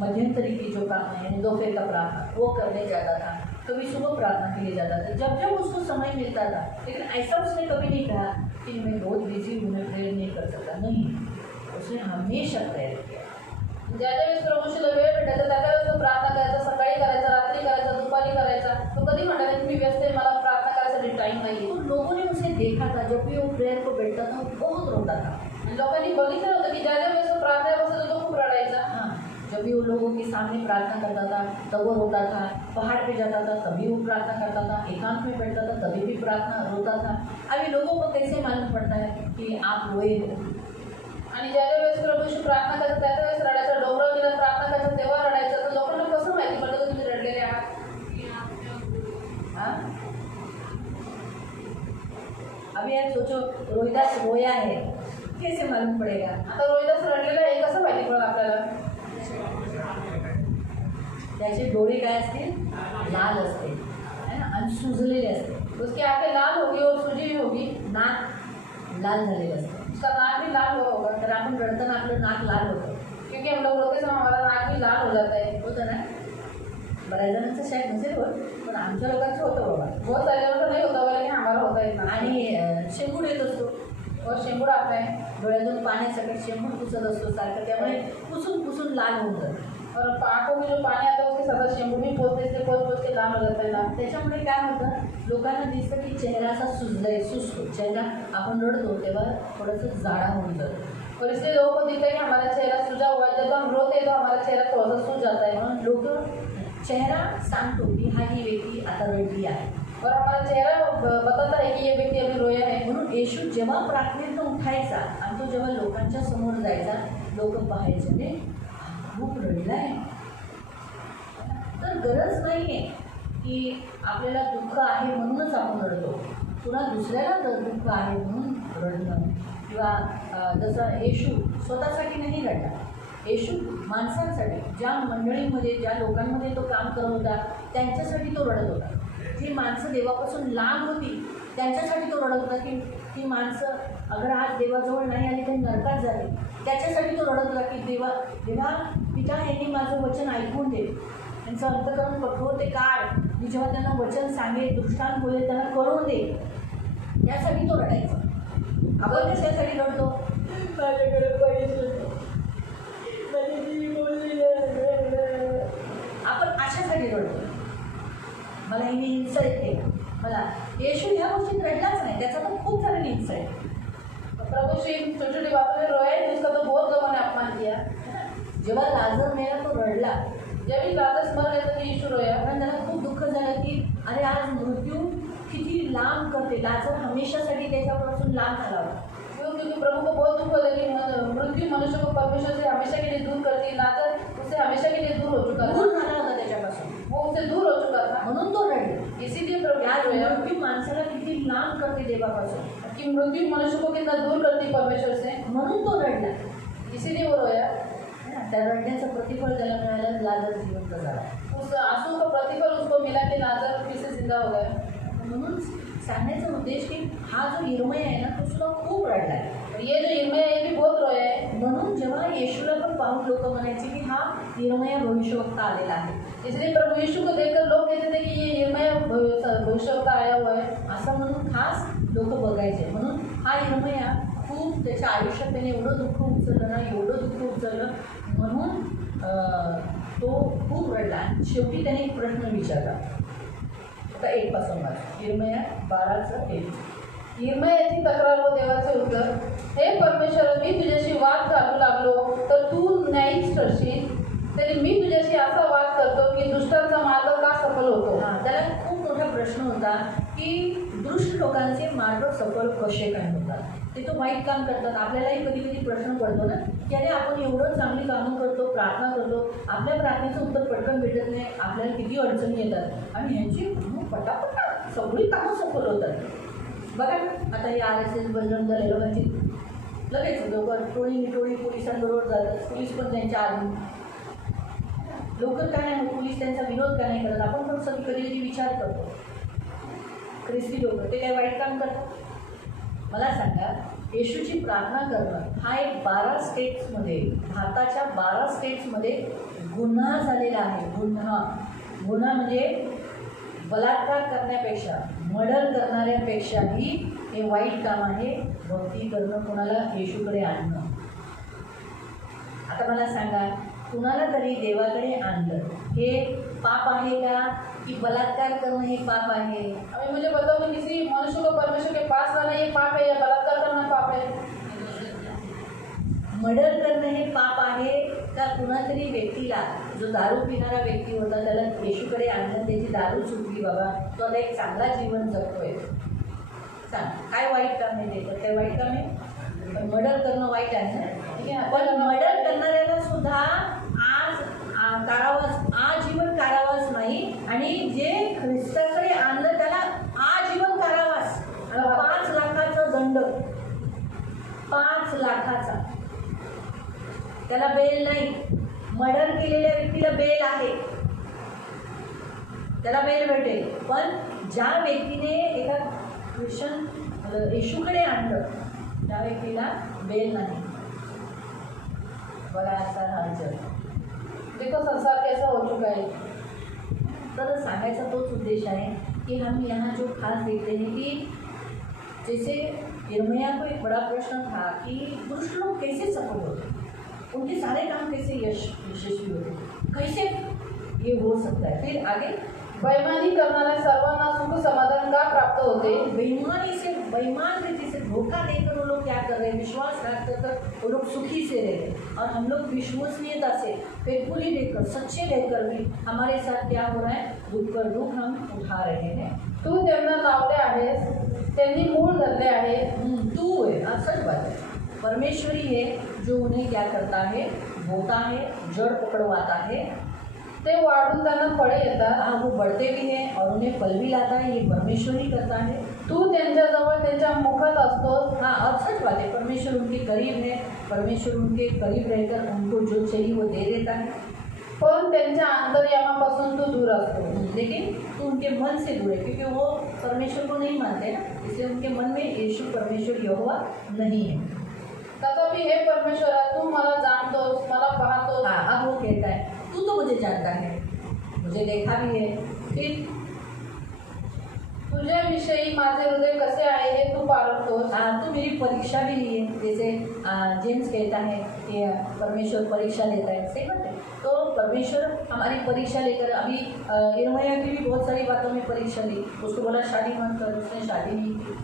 मध्यंतरी की जो प्रार्थना यानी दोपहर का प्रार्थना वो करने जाता था, कभी सुबह प्रार्थना के लिए जाता था, जब जब उसको समय मिलता था। लेकिन ऐसा उसने कभी नहीं कहा कि मैं बहुत बिजी हूँ, मैं प्रेयर नहीं कर सकता, नहीं, उसने हमेशा प्रेयर किया। ज्या वेळेस प्रभूशीला वेळ भेटायचा त्या वेळेस तो प्रार्थना करायचा, सकाळी करायचा, रात्री करायचा, दुपारी करायचा. तो कधी म्हणाला की मी व्यस्त आहे, मला प्रार्थना करायसाठी टाईम नाही. तो लोगों ने उसे देखा था, जब भी वो प्रेयर को बैठता था वो बहुत रोता था। आणि लोकांनी बघितलं होतं की ज्या वेळेस तो प्रार्थना बसत तो खूप रडायचा. हाँ, जब भी वो लोगों के सामने प्रार्थना करता था तब वो रोता था, पहाड़ पे जाता था तभी वो प्रार्थना करता था, एकांत में बैठता था तभी भी प्रार्थना रोता था। अभी लोगों को कैसे मालूम पड़ता है कि आप रोए हो? आणि ज्या वेळेस प्रभूशी प्रार्थना करतात त्या वेळेस रडायचा, डोंगरावर गेला प्रार्थना करतात तेव्हा रडायचं. तर लोकांना कसं माहिती पडलं की तुम्ही रडलेले आहात. हाँ? अभी आप सोचो रोहिदास रोया है, कैसे मालूम पड़ेगा? आता रोहिदास रडलेला आहे कसं माहिती पडेल आपल्याला. त्याचे डोळे काय असतील? लाल असते है ना, आणि सुजलेले असते, उसकी आंखें लाल होगी और सूजी भी होगी. नाक लाल झालेलं असतं। उसका नाक भी लाल हुआ होगा. तर आपण रडताना आपलं नाक लाल होतं, क्योंकि हम लोग रोते समय हमारा नाक भी लाल हो जाता है. होतं ना? बऱ्याच जणांचं शायद नसेल होत, पण आमच्या लोकांचं होतं बाबा। बहुत सारे लोगों को नहीं होता होगा लेकिन हमारा होता है इतना. आणि शेंबूड येत असतो, और शेंबूड आता है डोळ्यातून पाण्यासकट शेंबूड पुसत असतो सारखं, त्यामुळे पुसून पुसून लाल होऊन जातं। और आंखों में जो पानी आता है उसके साथ शेंबूड भी पोसते से पोस के लाल हो जाता है नाक. त्याच्यामुळे काय होतं, लोकांना दिसतं की चेहरा असा सुजलाय, सुजतो चेहरा, आपण रडतो तेव्हा थोडंसं जाडा होऊन जातं। और इसलिए लोगों को दिखता है कि हमारा चेहरा सूजा हुआ है. जब हम रोते हैं तो हमारा चेहरा थोड़ा सा सूज जाता है. म्हणून लोक चेहरा सांगतो की हा ही व्यक्ती आता रडली आहे। और हमारा चेहरा बताता है की ये व्यक्ती अभी रोया है. म्हणून येशू जेव्हा प्रार्थनेतून उठायचा आणि तो जेव्हा लोकांच्या समोर जायचा, लोक पाहायचे ने खूप रडलाय. तर गरज नाही आहे की आपल्याला दुःख आहे म्हणूनच आपण रडतो, पुन्हा दुसऱ्याला जर दुःख आहे म्हणून रडणं किंवा जसं येशू स्वतःसाठी नाही रडला. येशू माणसांसाठी, ज्या मंडळीमध्ये ज्या लोकांमध्ये तो काम करत होता त्यांच्यासाठी तो रडत होता. जी माणसं देवापासून लांब होती त्यांच्यासाठी तो रडत होता की ती माणसं अगर आज देवाजवळ नाही आली तर नरकात झाली, त्याच्यासाठी तो रडत होता की देवा पिता यांनी माझं वचन ऐकून दे, त्यांचं अंतःकरण कठोर ते काढ, मी जेव्हा त्यांना वचन सांगेल, दृष्टांत बोलेल त्यांना कळून दे, यासाठी तो रडायचा. आपण कशासाठी रडतो? माझ्याकडे पैसे, आपण अशासाठी रडतो. मला हिने इन्सल्ट केलं, मला. येशू ह्या गोष्टीत रडलाच नाही, त्याचा पण खूप सारा इन्सल्ट. प्रभु श्री छोटी छोटी बातों में रोया है, उसका तो बहुत लोगों ने अपमान किया. जेव्हा लाजर मेला तो रडला, जब भी लाजर मर गया तो यीशु रोया. कारण त्याला खूप दुःख झालं की अरे आज मृत्यू किती लांब करते. लाजर हमेशासाठी त्याच्यापासून लांब झाला होता. क्योंकि प्रभु को बहुत दुख होता है कि मृत्यू मनुष्य को परमेश्वर से हमेशा के लिए दूर करती है. लाजर उससे हमेशा के लिए दूर हो चुका था, दूर झाला होता त्याच्यापासून, वो उससे दूर हो चुका था. म्हणून तो रडला. इसीलिए प्रभु आज रोया मृत्यू माणसाला किती लांब करते देवापासून, कि मृत्यु मनुष्य को कितना दूर करती परमेश्वर से, म्हणून तो रडला. इसीलिए वो रोया. त्या रडण्याचं प्रतिफळ त्याला मिळालं, लाजर जिवंत झाला. उस आंसू का प्रतिफल उसको मिला कि लाजर फिर से जिंदा हो गया. म्हणून सांगण्याचा उद्देश की हा जो यिर्मया आहे ना तो सुद्धा खूप रडलाय. ये जो यिर्मया है ये भी बहुत रोया है. म्हणून जेव्हा येशूला पण पाहून लोक म्हणायचे की हा यिर्मया भविष्यवक्ता आलेला आहे, इसलिए प्रभु यीशु को देखकर लोग कहते थे कि ये यिर्मया भविष्यवक्ता आया हुआ है. असं म्हणून खास लोक बघायचे. म्हणून हा यिर्मया खूप त्याच्या आयुष्यात त्याने एवढं दुःख उचललं ना, एवढं दुःख उचललं, म्हणून तो खूप रडला. आणि शेवटी त्याने एक प्रश्न विचारला. आता 1 पासून वाच, यिर्मया 12:1. यिर्मयाची तक्रार व देवाचे उत्तर. हे परमेश्वर, मी तुझ्याशी वाद घालू लागलो तर तू न्यायीच ठरशील. तरी मी तुझ्याशी असा वाद करतो की दुष्टांचा मार्ग का सफल होतो. त्याला खूप मोठा प्रश्न होता की दुष्ट लोकांचे मार्ग सफल कसे काय होतात. ते तो वाईट काम करतात. आपल्यालाही कधी कधी प्रश्न पडतो ना की अरे आपण एवढं चांगली कामं करतो, प्रार्थना करतो, आपल्या प्रार्थनेचं उत्तर पटकन भेटत नाही, आपल्याला किती अडचणी येतात आणि ह्यांची पटापट सगळी कामं सफल होतात. बघा आता हे RSS बजरंग दल लोकांची लगेच लोक टोळी पोलिसांबरोबर जातात, पोलीस पण त्यांच्या आधी. लोक का नाही, पोलीस त्यांचा विरोध का नाही करत. आपण पण कधी कधी विचार करतो ख्रिस्ती लोक ते काय वाईट काम करतात. मला सांगा, येशूची प्रार्थना करणं हा एक 12 स्टेट्समध्ये, भारताच्या 12 स्टेट्समध्ये गुन्हा झालेला आहे. गुन्हा म्हणजे बलात्कार करण्यापेक्षा, मर्डर करणाऱ्यापेक्षाही हे वाईट काम आहे भक्ती करणं, कोणाला येशूकडे आणणं. आता मला सांगा, कुणाला तरी देवाकडे आणलं हे पाप आहे का, कि बलात्कार करणं हे पाप आहे? अभी मुझे बताओ कि किसी मनुष्य को परमेश्वर के पास लाना ये पाप है या बलात्कार करना पाप है? मर्डर करणं हे पाप आहे का? कुणातरी व्यक्तीला, जो दारू पिणारा व्यक्ती होता त्याला येशूकडे आणलं, त्याची दारू सुटली, बाबा तो आता एक चांगला जीवन जगतोय. सांग काय वाईट काम आहे ते? काय वाईट काम आहे? पण मर्डर करणं वाईट आहे ना. पण मर्डर करणाऱ्याला सुद्धा आज कारावास, आजीवन कारावास नाही, आणि जे ख्रिस्ताकडे आणलं त्याला आजीवन कारावास, 5 लाखाचा दंड, 5 लाखाचा. त्याला बेल नाही. मर्डर केलेल्या व्यक्तीला बेल आहे, त्याला बेल भेटेल. पण ज्या व्यक्तीने एका ख्रिश्चन येशूकडे आणलं त्या व्यक्तीला बेल नाही. बघा असा हा जग. देखो संसार कैसा हो चुका है. तर सांगायचा तोच उद्देश आहे कि हम यहाँ जो खास देखते हैं कि जैसे यिर्मयाह को एक बड़ा प्रश्न था कि दुष्ट लोग कैसे सफल होते, उनके सारे काम कैसे यशस्वी होते, कैसे ये हो सकता है. फिर आगे, बेईमानी करणाऱ्या सर्वांना सुख समाधान का प्राप्त होते. बेईमान रीति से धोखा देकर वो लोग क्या कर रहे हैं, विश्वासघात कर वो लोग सुखी से रह रहे, और हम लोग विश्वसनीयता से फेथफुली रहकर, सच्चे रहकर भी हमारे साथ क्या हो रहा है, दुख पर दुख हम उठा रहे हैं. तू त्यांना लावले आहेस, त्यांनी मूळ धरले आहे. तू है, हाँ सच बात है. परमेश्वरी है जो उन्हें क्या करता है, बोता है, जड़ पकड़वाता है. ते वाढून त्यांना फळे येतात. हाँ वो बढ़ते भी हैं और उन्हें फल भी लाता है. ये परमेश्वर ही करता है. तू त्यांच्याजवळ त्यांच्या मुखात असतोस. हाँ और सच बात है, परमेश्वर उनके करीब है. परमेश्वर उनके करीब रहकर उनको जो चाहिए वो दे देता है. पण त्यांच्या अंतर्यामापासून तू दूर असतो. लेकिन तो उनके मन से दूर है क्योंकि वो परमेश्वर को नहीं मानते ना, इसलिए उनके मन में यीशु परमेश्वर यहोवा नहीं है. तथापि हे परमेश्वरा, तू मला जाणतोस, मला पाहतोस. हाँ अब वो कहता है तू तो मुझे जानता है, मुझे देखा भी है. फिर तुझ्याविषयी माझे हृदय कसे आहे हे तू पारखतोस. हाँ तू मेरी परीक्षा भी ली है. जैसे जेम्स कहता है कि परमेश्वर परीक्षा लेता है. सही बात है. तो परमेश्वर हमारी परीक्षा लेकर अभी यिर्मयाह की भी बहुत सारी बातों में परीक्षा ली. उसको बोला शादी मत कर, उसने शादी नहीं की.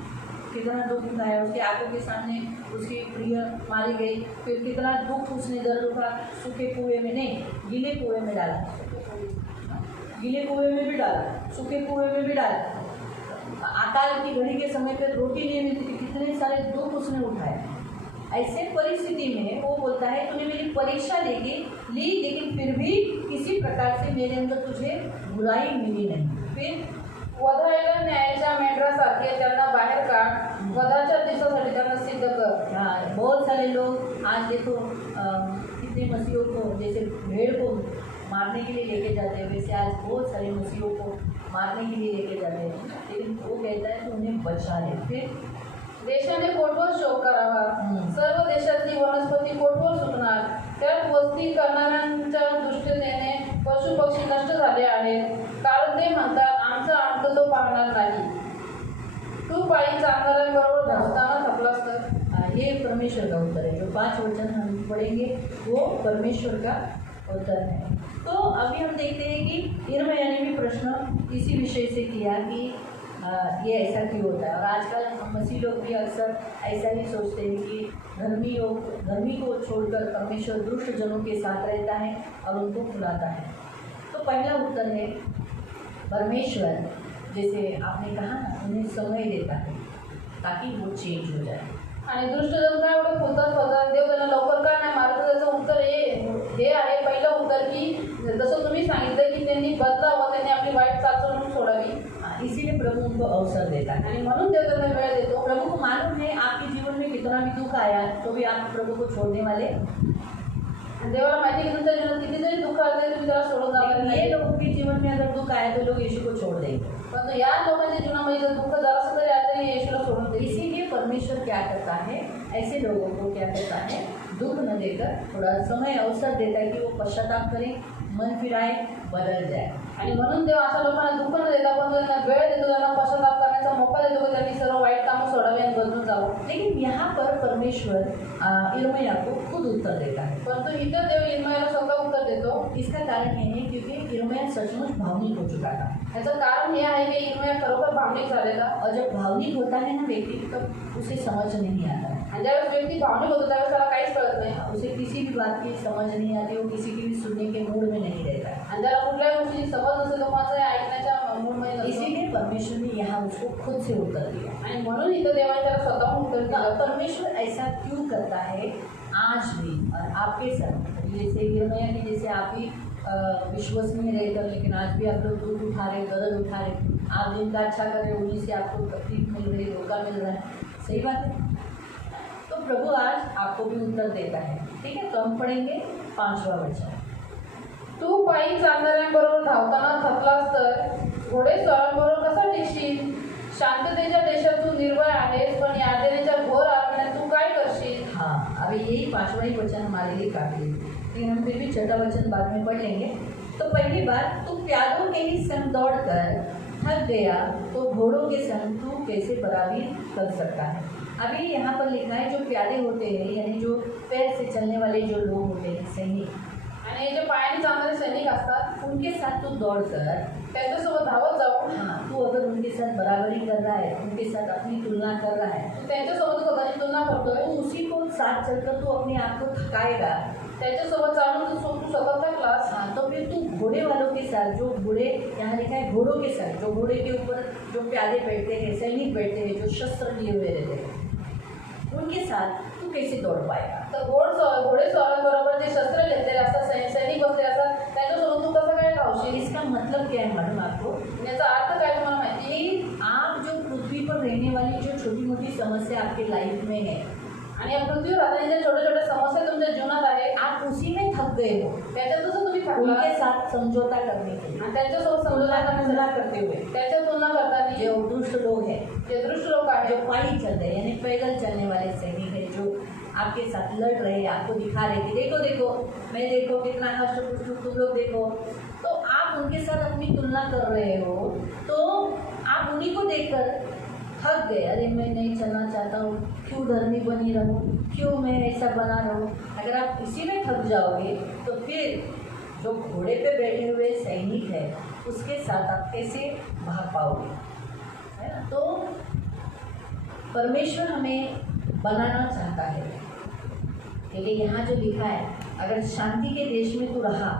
कितना दुख उठाया, उसकी आंखों के सामने उसकी प्रिय मारी गई. फिर कितना दुख उसने दर्द उठा, सूखे कुएं में नहीं, गीले कुएं में डाला. गीले कुएं में भी डाला, सूखे कुएं में भी डाला. अकाल की घड़ी के समय पर रोटी नहीं मिलती थी. कितने सारे दुख उसने उठाए. ऐसे परिस्थिति में वो बोलता है तूने मेरी परीक्षा ली, लेकिन फिर भी किसी प्रकार से मेरे अंदर तुझे बुराई मिली नहीं. फिर वधायला न्यायाच्या मेंढरासारखे त्यांना बाहेर काढ. वधाच्या दिवसासाठी त्यांना सिद्ध कर. हाँ बहुत सारे लोग आज देखो कितने मसीहों को जैसे भेड़ को मारने के लिए लेके जाते हैं, वैसे आज बहुत सारे मसीहों को मारने के लिए लेके जाते हैं. लेकिन वो कहता है तो उन्हें बचा ले. फिर देशाने कोठवर शोक करावा. सर्व देशातली वनस्पती कोठवर सुकणार. त्यात वस्ती करणाऱ्यांच्या दुष्टतेने पशु पक्षी नष्ट झाले आहेत. कारण ते म्हणतात आमचा अंत तो पाहणार नाही. तू पायी चालणाऱ्यांबरोबर धावताना थकलास तर. ये परमेश्वर का उत्तर है. जो 5 वचन हम पढ़ेंगे वो परमेश्वर का उत्तर है. तो अभी हम देखते हैं कि यिर्मयाह ने भी प्रश्न इसी विषय से किया कि ये ऐसा क्यों होता है. और आजकल हम मसीह लोग भी अक्सर ऐसा ही सोचते हैं कि धर्मी को छोड़कर परमेश्वर दुष्ट जनों के साथ रहता है और उनको खिलाता है. तो पहला उत्तर है परमेश्वर, जैसे आपने कहा ना, उन्हें समय देता है ताकि वो चेंज हो जाए. आणि दुष्टजन काय एवढे फुलतात देव त्यांना लवकर का नाही मारत. त्याचं उत्तर हे आहे पहिलं उत्तर की जसं तुम्ही सांगितलं की त्यांनी बदलावं, त्यांनी आपली वाईट चाचणी सोडावी. इसीलिए प्रभु उनको अवसर देता है. आणि म्हणून देव त्यांना वेळ देतो. प्रभु को मालूम है आपके जीवन में कितना भी दुख आया तो भी आप प्रभु को छोड़ने वाले. देवाला माहिती की तुमच्या जीवनात किती जरी दुःख आले तुम्ही त्याला सोडून जाणार ये नाही. लोगों के जीवन में अगर दुख आया तो लोग यीशु को छोड़ देंगे. परंतु या लोकांच्या जीवनामध्ये जर दुःख जरासं जरी आलं तरी येशूला सोडून देईल. इसीलिए परमेश्वर क्या करता है, ऐसे लोगों को क्या करता है, दुख न देकर थोड़ा समय अवसर देता है कि वो पश्चाताप करें, मन फिराए, बदल जाए. आणि म्हणून देव अशा लोकांना दुःख न देता पण त्यांना वेळ देतो, त्यांना पश्चाताप करण्याचा मोका देतो की त्यांनी सर्व वाईट कामं सोडावी आणि बदलून जावं. लेकिन यहाँ पर परमेश्वर यिर्मयाह को खुद उत्तर देता है. परंतु इथं देव यिर्मयाहला स्वतः उत्तर देतो. इसका कारण ये है क्योंकि यिर्मयाह सचमुच भावनिक हो चुका था. याचं कारण हे आहे की यिर्मयाह खरोखर भावनिक झालेला. और जब भावनिक होता है ना व्यक्ति तब उसे समझ नहीं आता है. आणि ज्यावेळेस व्यक्ती भावनिक होतो त्यावेळेस त्याला काहीच कळत नाही. उसे किसी भी बात की समझ नहीं आती, वो किसी की भी सुनने के मूड में नहीं रहता है. आणि ज्याला कुठल्याही गोष्टीची समज नसेल तो माझं ऐकण्याच्या मूडमध्ये नसतो. इसीलिए परमेश्वर ने यहाँ उसको खुद से उत्तर दिया. आणि म्हणून इथं देवाने त्याला स्वतःहून उत्तर दिलं. परमेश्वर ऐसा क्यों करता है आज भी और आपके साथ. जैसे यिर्मयाह की जैसे आप भी विश्वसनीय रहकर, लेकिन आज भी आप लोग दुख उठा रहे, दर्द उठा रहे, आप जिनका अच्छा कर रहे हो उन्हीं से आपको तकलीफ मिल रही, धोखा मिल रहा है. सही बात है. तो प्रभु आज आपको भी उत्तर देता है. ठीक है, तो हम पढ़ेंगे 5वां वचन. तू पायी चालणाऱ्यांबरोबर धावताना थकलास तर घोडेस्वारांबरोबर कसा टिकशील. शांततेच्या देशात तू निर्भय आहेस, पण यातनेच्या घोर आरण्यात तू काय करशील. हाँ, अभी यही 5वां ही वचन हमारे लिए काफी है, लेकिन हम फिर भी 6वां वचन बाद में पढ़ लेंगे. तो पहली बात, तू प्यादों के ही संग दौड़ कर थक गया तो घोड़ों के संग तू कैसे बराबरी कर सकता है. अभी यहाँ पर लिखा है जो प्यादे होते हैं, यानी जो पैर से चलने वाले जो लोग होते हैं, सैनिक, आणि जे पायाने चालणारे सैनिक असतात उनके साथ तू दौड़ कर त्यांच्यासोबत धावत जाऊ. हाँ, तू अगर उनके साथ बराबरी कर रहा है, उनके साथ अपनी तुलना कर रहा है, तू त्यांच्यासोबत स्वतःची तुलना करतोय, तो उसी को साथ चलकर तू अपने आप को थकाएगा. त्याच्यासोबत चालून तू स्वतःचा क्लास. हाँ, तो फिर तू घोड़े वालों के साथ, जो घोड़े यहाँ लिखा है घोड़ों के साथ, जो घोड़े के ऊपर जो प्यादे बैठते हैं, सैनिक बैठते हैं, जो शस्त्र लिए हुए रहते हैं, उनके साथ तू कैसे दौड़ पाएगा. तर घोडेस्वारांबरोबर जे शस्त्र घेतलेले असतात, सैनिक बसलेले असतात, त्याच्यासोबत तू कसं काय धावशील. इसका मतलब क्या है मालूम आपको, याचा अर्थ काय तुम्हाला माहिती. कि आप जो पृथ्वी पर रहने वाली जो छोटी मोटी समस्या आपके लाइफ में है, आणि या पृथ्वीवर राहताना ज्या छोट्या छोट्या समस्या तुमच्या जीवनात आहेत, आप उसी में थक गए हो त्याच्यातच तुम्ही थकला. उनके साथ समझौता करने के लिए, आणि त्यांच्यासोबत तुलना समजून करते हुए. त्याच्या तुलना करताना जो दुष्ट लोग हैं, जे दृष्ट लोक आहेत, जो पाई चल रहे यानी पैदल चलने वाले सैनिक है, जो आपके साथ लड़ रहे हैं, आपको दिखा रहे कि देखो देखो मैं देखो कितना कष्ट तुम लोग देखो, तो आप उनके साथ अपनी तुलना कर रहे हो, तो आप उन्हीं को देखकर थक गए. अरे मैं नहीं चलना चाहता हूँ, क्यों धर्मी बनी रहूँ, क्यों मैं ऐसा बना रहूँ. अगर आप इसी में थक जाओगे तो फिर जो घोड़े पे बैठे हुए सैनिक है उसके साथ आप कैसे भाग पाओगे, है ना. तो परमेश्वर हमें बनाना चाहता है, क्योंकि यहाँ जो लिखा है, अगर शांति के देश में तू रहा,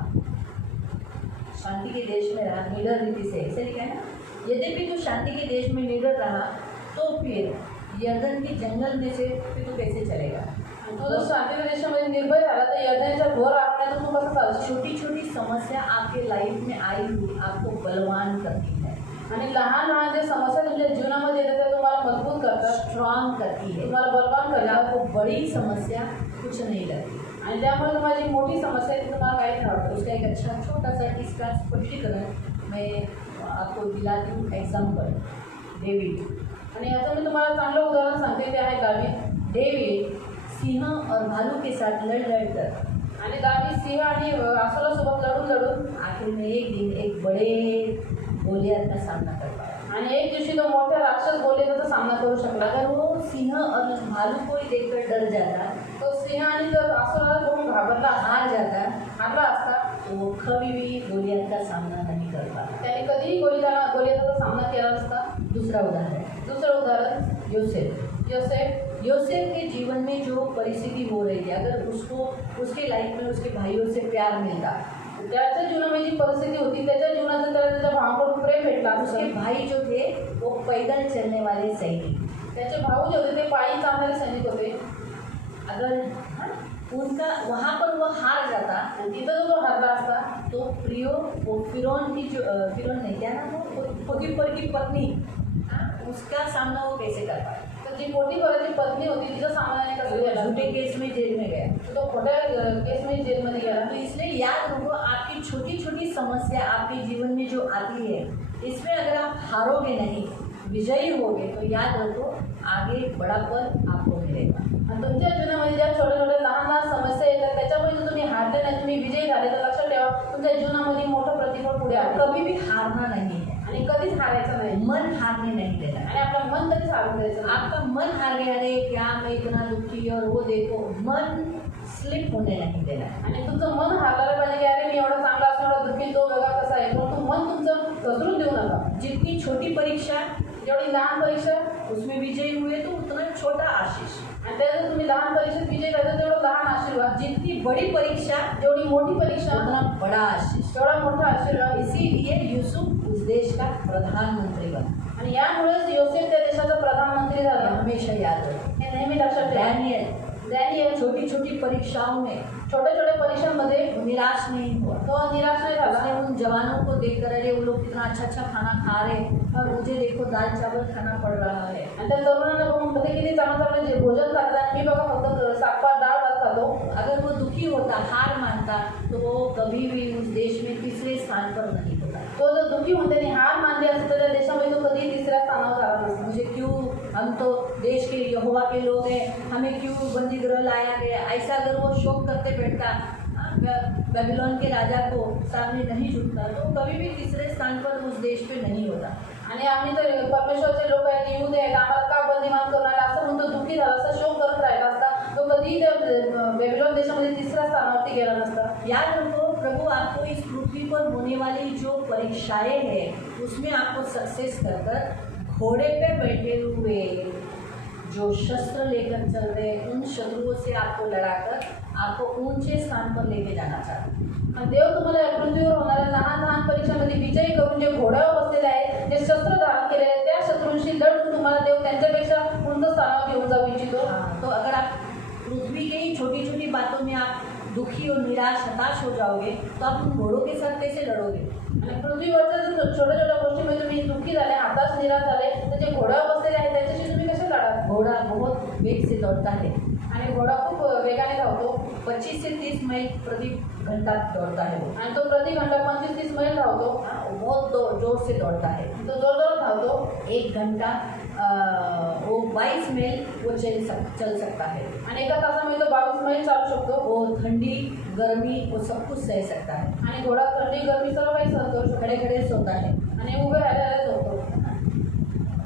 शांति के देश में रहा निडर रीति से, ऐसे लिखा है ना. यद्यपि तू शांति के देश में निडर रहा, तो फिर यर्दन के जंगल में से फिर तू कैसे चलेगा. तो जर शांतीच्या देशामध्ये निर्भय झाला तर यज्ञाच्या घोर आपल्याला तू कसं चालशील. छोटी छोटी समस्या आपके लाइफ में आई हुई आपको बलवान करती है, आणि लहान लहान जे समस्या तुमच्या जीवनामध्ये येतात त्या तुम्हाला मजबूत करतात, स्ट्रांग करती है. तुम्हाला बलवान अगर करतात. आपको बड़ी समस्या कुछ नहीं लगती. आणि त्यामुळे तुम्हाला जी मोठी समस्या आहे ती तुम्हाला काही नाही वाटत. उसका एक अच्छा छोटा सा इसका स्पष्टीकरण मैं आपको दिलाती हूँ. Example David. आणि याचं मी तुम्हाला चांगलं उदाहरण सांगते, ते आहे दावीद. डेविड सिंह और भालू के साथ लड़कर आणि दावीद सिंह आणि अस्वलासोबत लढून आखिर में एक दिन एक बड़े गोलियत का सामना कर पाया. आणि एक दिवशी तो मोठ्या राक्षस गोलियाचा सामना करू शकला. अगर वो सिंह और भालू को ही देखकर डर जाता, तो सिंह आणि जर अस्वलाला बघून घाबरला, हार जाता, हारला असता, तो वो कभी भी गोलियत का सामना नहीं कर पाता. त्याने कधीही गोलियाचा सामना केला नसता. दूसरा उदाहरण, दुसरं उदाहरण योसेफ. योसेफ के जीवन में जो परिस्थिति हो रही थी, अगर उसको उसके लाइफ में उसके भाइयों से प्यार मिलता, त्याच्या जीवनामध्ये जी परिस्थिती होती, त्याच्या जीवनात त्याला त्याच्या भावाकडून प्रेम भेटला. उसके भाई जो थे वो पैदल चलने वाले सैनिक, त्याचे भाऊ जे होते ते पायी चालणारे सैनिक होते. अगर उनका वहाँ पर वो हार जाता, आणि तिथं जो तो हरला असता, तो प्रियो वो फिरौन की जो फिरौन नहीं क्या नाम वो पोतीफर की पत्नी, उसका सामना वो कैसे कर पाया. तर जी मोठी घराची पत्नी होती तिचा सामना नाही कसं वो केला. झूठे केस में जेल में गया. तो खोट्या केसमध्ये जेलमध्ये गेला. तो इसलिए याद रखो, आपकी छोटी छोटी समस्या आपके जीवन में जो आती है, इसमें अगर आप हारोगे नहीं, विजयी होगे, तो याद रखो आगे बड़ा पद आपको मिलेगा. आणि तुमच्या जीवनामध्ये ज्या छोट्या छोट्या लहान लहान समस्या येतात त्याच्यामुळे जर तुम्ही हारले नाही, तुम्ही विजयी झाले, तर लक्षात ठेवा तुमच्या जीवनामध्ये मोठं प्रतिफळ पुढे आहे. कभी भी हारना नहीं है, आणि कधीच हारायचं नाही, मन हारने नहीं देना है. आणि आपलं मन कधीच हारून द्यायचं नाही. आपका मन हार गया, अरे क्या मैं इतना दुखी और वो देखो, मन स्लिप होने नहीं देना है. आणि तुमचं मन हारलं पाहिजे की अरे मी एवढा चांगला असं एवढा दुःखी तो वेगळा कसा आहे, परंतु मन तुमचं घसरून देऊ नका. जितनी छोटी परीक्षा जेवढी लहान परीक्षा उसमें विजयी हुए तो उतना छोटा आशीष, आणि त्याच्यात तुम्ही लहान परीक्षेत विजय झाले तेवढं लहान आशीर्वाद. जितनी बड़ी परीक्षा जेवढी मोठी परीक्षा उतना बड़ा आशीष. तेवढा मोठा आशीर्वाद. इसीलिए यूसुफ उस देश का प्रधानमंत्री बना. आणि यामुळेच योसेफ त्या देशाचा प्रधानमंत्री ये झाला. हमेशा याद रखो. हे नेहमी लक्षात ठेवा. डैनियल छोटी छोटी परीक्षाओं में छोट्या छोट्या परीक्षांमध्ये निराश नहीं हुआ. तो निराश नाही झाला. उसने उन जवानों को देखकर, अरे वो लोग कितना अच्छा अच्छा खाना खा रहे और मुझे देखो दाल चावल खाना पड़ रहा है. आणि त्या तरुणांना बघून म्हणते किती चांगलं चांगलं जे भोजन करतात आणि मी बघा फक्त सातपात डाळ भात खातो. अगर वो दुखी होता, हार मानता, तो वो कभी भी उस देश में तीसरे स्थान पर नहीं होता. तो जर दुखी होते आणि हार मानली असते तर त्या देशामध्ये तो कधीही तिसऱ्या स्थानावर झाला नसता. मुझे क्यों, हम तो देश के यहोवा के लोग हैं, हमें क्यों बंदी गृह लाया गया, ऐसा अगर वो शोक करते बैठता, बेबीलोन के राजा को सामने नहीं झुकता, तो कभी भी तीसरे स्थान पर उस देश पे नहीं होता. आणि आम्ही तर परमेश्वरचे लोक आहेत, येऊ आहेत, आम्हाला का बंदिमान करणार असं म्हणतो दुःखी झाला असता, शोक करत राहिला असता, तो कधीही त्या बेबीलोन देशामध्ये तिसऱ्या स्थानावरती गेला नसता. याद रखो, प्रभु आपको इस पृथ्वी पर होने वाली जो परीक्षाएं हैं उसमें आपको सक्सेस कर कर घोड़े पे बैठे हुए जो शस्त्र लेकर चल रहे उन शत्रुओं से आपको लड़ाकर आपको ऊंचे स्थान पर लेके जाना चाहते हैं। आणि देव तुम्हाला या पृथ्वीवर होणाऱ्या लहान लहान परीक्षांमध्ये विजयी करून जे घोड्यावर बसलेले आहेत, जे शस्त्र धारण केलेले आहेत, त्या शत्रूंशी लढून तुम्हाला देव त्यांच्यापेक्षा उंच स्थानावर घेऊन जाऊ इच्छितो। तो अगर आप पृथ्वी की ही छोटी छोटी बातों में आप दुखी और निराश हताश हो जाओगे तो आप उन घोड़ों के साथ कैसे लड़ोगे? आणि पृथ्वीवरच्या जर छोट्या छोट्या गोष्टीमध्ये तुम्ही दुःखी झाले, हताश निराश झाले, तर जे घोड्यावर बसलेले आहेत त्याच्याशी तुम्ही कसे लढाल? घोड़ा बहुत वेग से दौड़ता है आणि घोडा खूप वेगाने धावतो 25 से 30 मील प्रति घंटा दौड़ता है वो। आणि तो प्रति घंटा 25-30 मैल धावतो। वो बहुत जोर से दौड़ता है। तो जोरजोरात धावतो। 1 घंटा वो 22 मील वो चल सकता है। आणि एका तासामध्ये तो 22 मैल चालू शकतो। वो ठंडी गर्मी वो सब कुछ सह सकता है। आणि घोडा थंडी गर्मी सर्व काही सहन करू शकतो। खड़े खड़े सोता है आणि उभे राहिलेले झोपतो।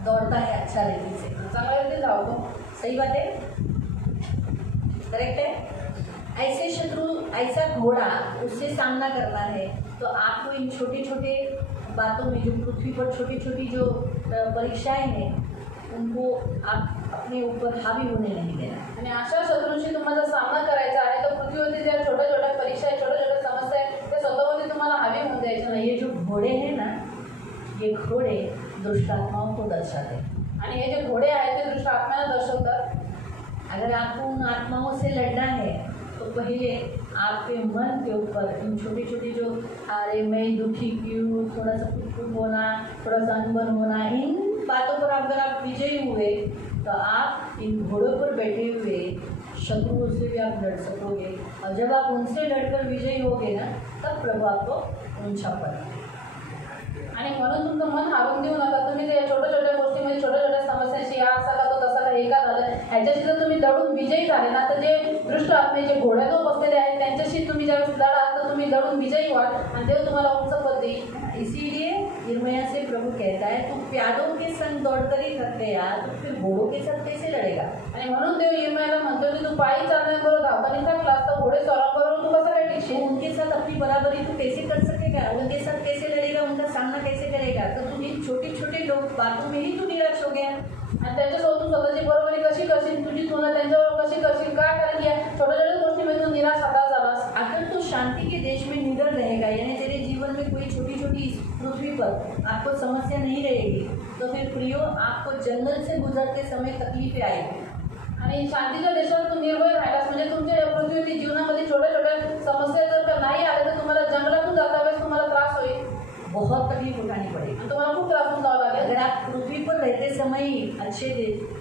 दौड़ता है अच्छा रीति से। चांगल्या रीती धावतो। सही बात है, करेक्ट है। ऐसे शत्रु ऐसा घोड़ा उससे सामना करना है तो आपको इन छोटे छोटे बातों में जो पृथ्वी पर छोटी छोटी जो परीक्षाएं हैं उनको आप अपने ऊपर हावी होने नहीं देना। आणि अशा शत्रूंशी तुम्हाला सामना करायचा आहे तर पृथ्वीवरती ज्या छोट्या छोट्या परीक्षा आहेत, छोट्या छोट्या समस्या आहेत, त्या स्वतःवरती तुम्हाला हावी होऊन द्यायचं नाही। ये जो घोड़े हैं ना, ये घोड़े दुष्ट आत्माओं को दर्शाते हैं। आणि हे जे घोडे आहेत ते दुष्ट आत्म्याला दर्शवतात। अगर आपको उन आत्माओं से लड़ना है तो पहले आपके मन के ऊपर इन छोटी छोटी जो अरे मैं दुखी क्यों, थोड़ा सा कुछ होना, थोड़ा सा अनबन होना, इन बातों पर अगर आप विजयी हुए तो आप इन घोड़ों पर बैठे हुए शत्रुओं से भी आप लड़ सकोगे। और जब आप उनसे लड़कर विजयी होगे ना तब प्रभु आपको ऊंचा पड़ा। आणि म्हणून तुमचं मन हारून देऊ नका। तुम्ही ते छोट्या छोट्या गोष्टीमध्ये छोट्या छोट्या समस्यांशी हा असा का तो तसा का हे का झालं ह्याच्याशी जर तुम्ही लढून विजयी झाले ना तर जे दृष्ट आत्मे जे घोड्यावर बसलेले आहेत त्यांच्याशी तुम्ही ज्यावेळेस लढाल तर तुम्ही लढून विजयी व्हाल आणि देव तुम्हाला उंच पद देईल। इसीलिए यिर्मयाह से प्रभु कहता है तू प्यादों के संग दौड़कर ही थक गया तो फिर घोड़ों के साथ कैसे लड़ेगा? आणि म्हणून देव यिर्मयाहला म्हणतो की तू पायी चालण्याबरोबर धावताना थकलास तर घोडे स्वाराबरोबर तू कसं काय टिकशील? उनके साथ अपनी बराबरी तू कैसे कर सकेगा? उनके साथ कैसे लड़ेगा? उनका सामना कैसे करेगा? तो तू इन छोटी छोटी बातों में ही तू निराश हो गया आणि त्यांच्यासोबत तू स्वतःची बरोबरी कशी करशील, तुझी तुलना त्यांच्यावर कशी करशील? काय कारण की छोट्या छोट्या गोष्टीमध्ये तू निराश हताश झालास। अगर तू शांति के देश में निडर रहेगा यानी तेरे जीवन में कोई छोटी छोटी पृथ्वी पर आपको समस्या नहीं रहेगी तो फिर प्रियो आपको जंगल से गुजरते समय तकलीफें आएगी। आणि शांतीच्या देशात तू निर्भय राहिलास म्हणजे तुमच्या पृथ्वीवरती जीवनामध्ये छोट्या छोट्या समस्या जर का नाही आल्या तर तुम्हाला जंगलातून जाता वेळेस तुम्हाला त्रास होईल, बहुत तकलीफ उठानी पड़ेगी। आणि तुम्हाला खूप त्रास होऊन जावं लागेल। अगर आप पृथ्वी पर रहते समय ही अच्छे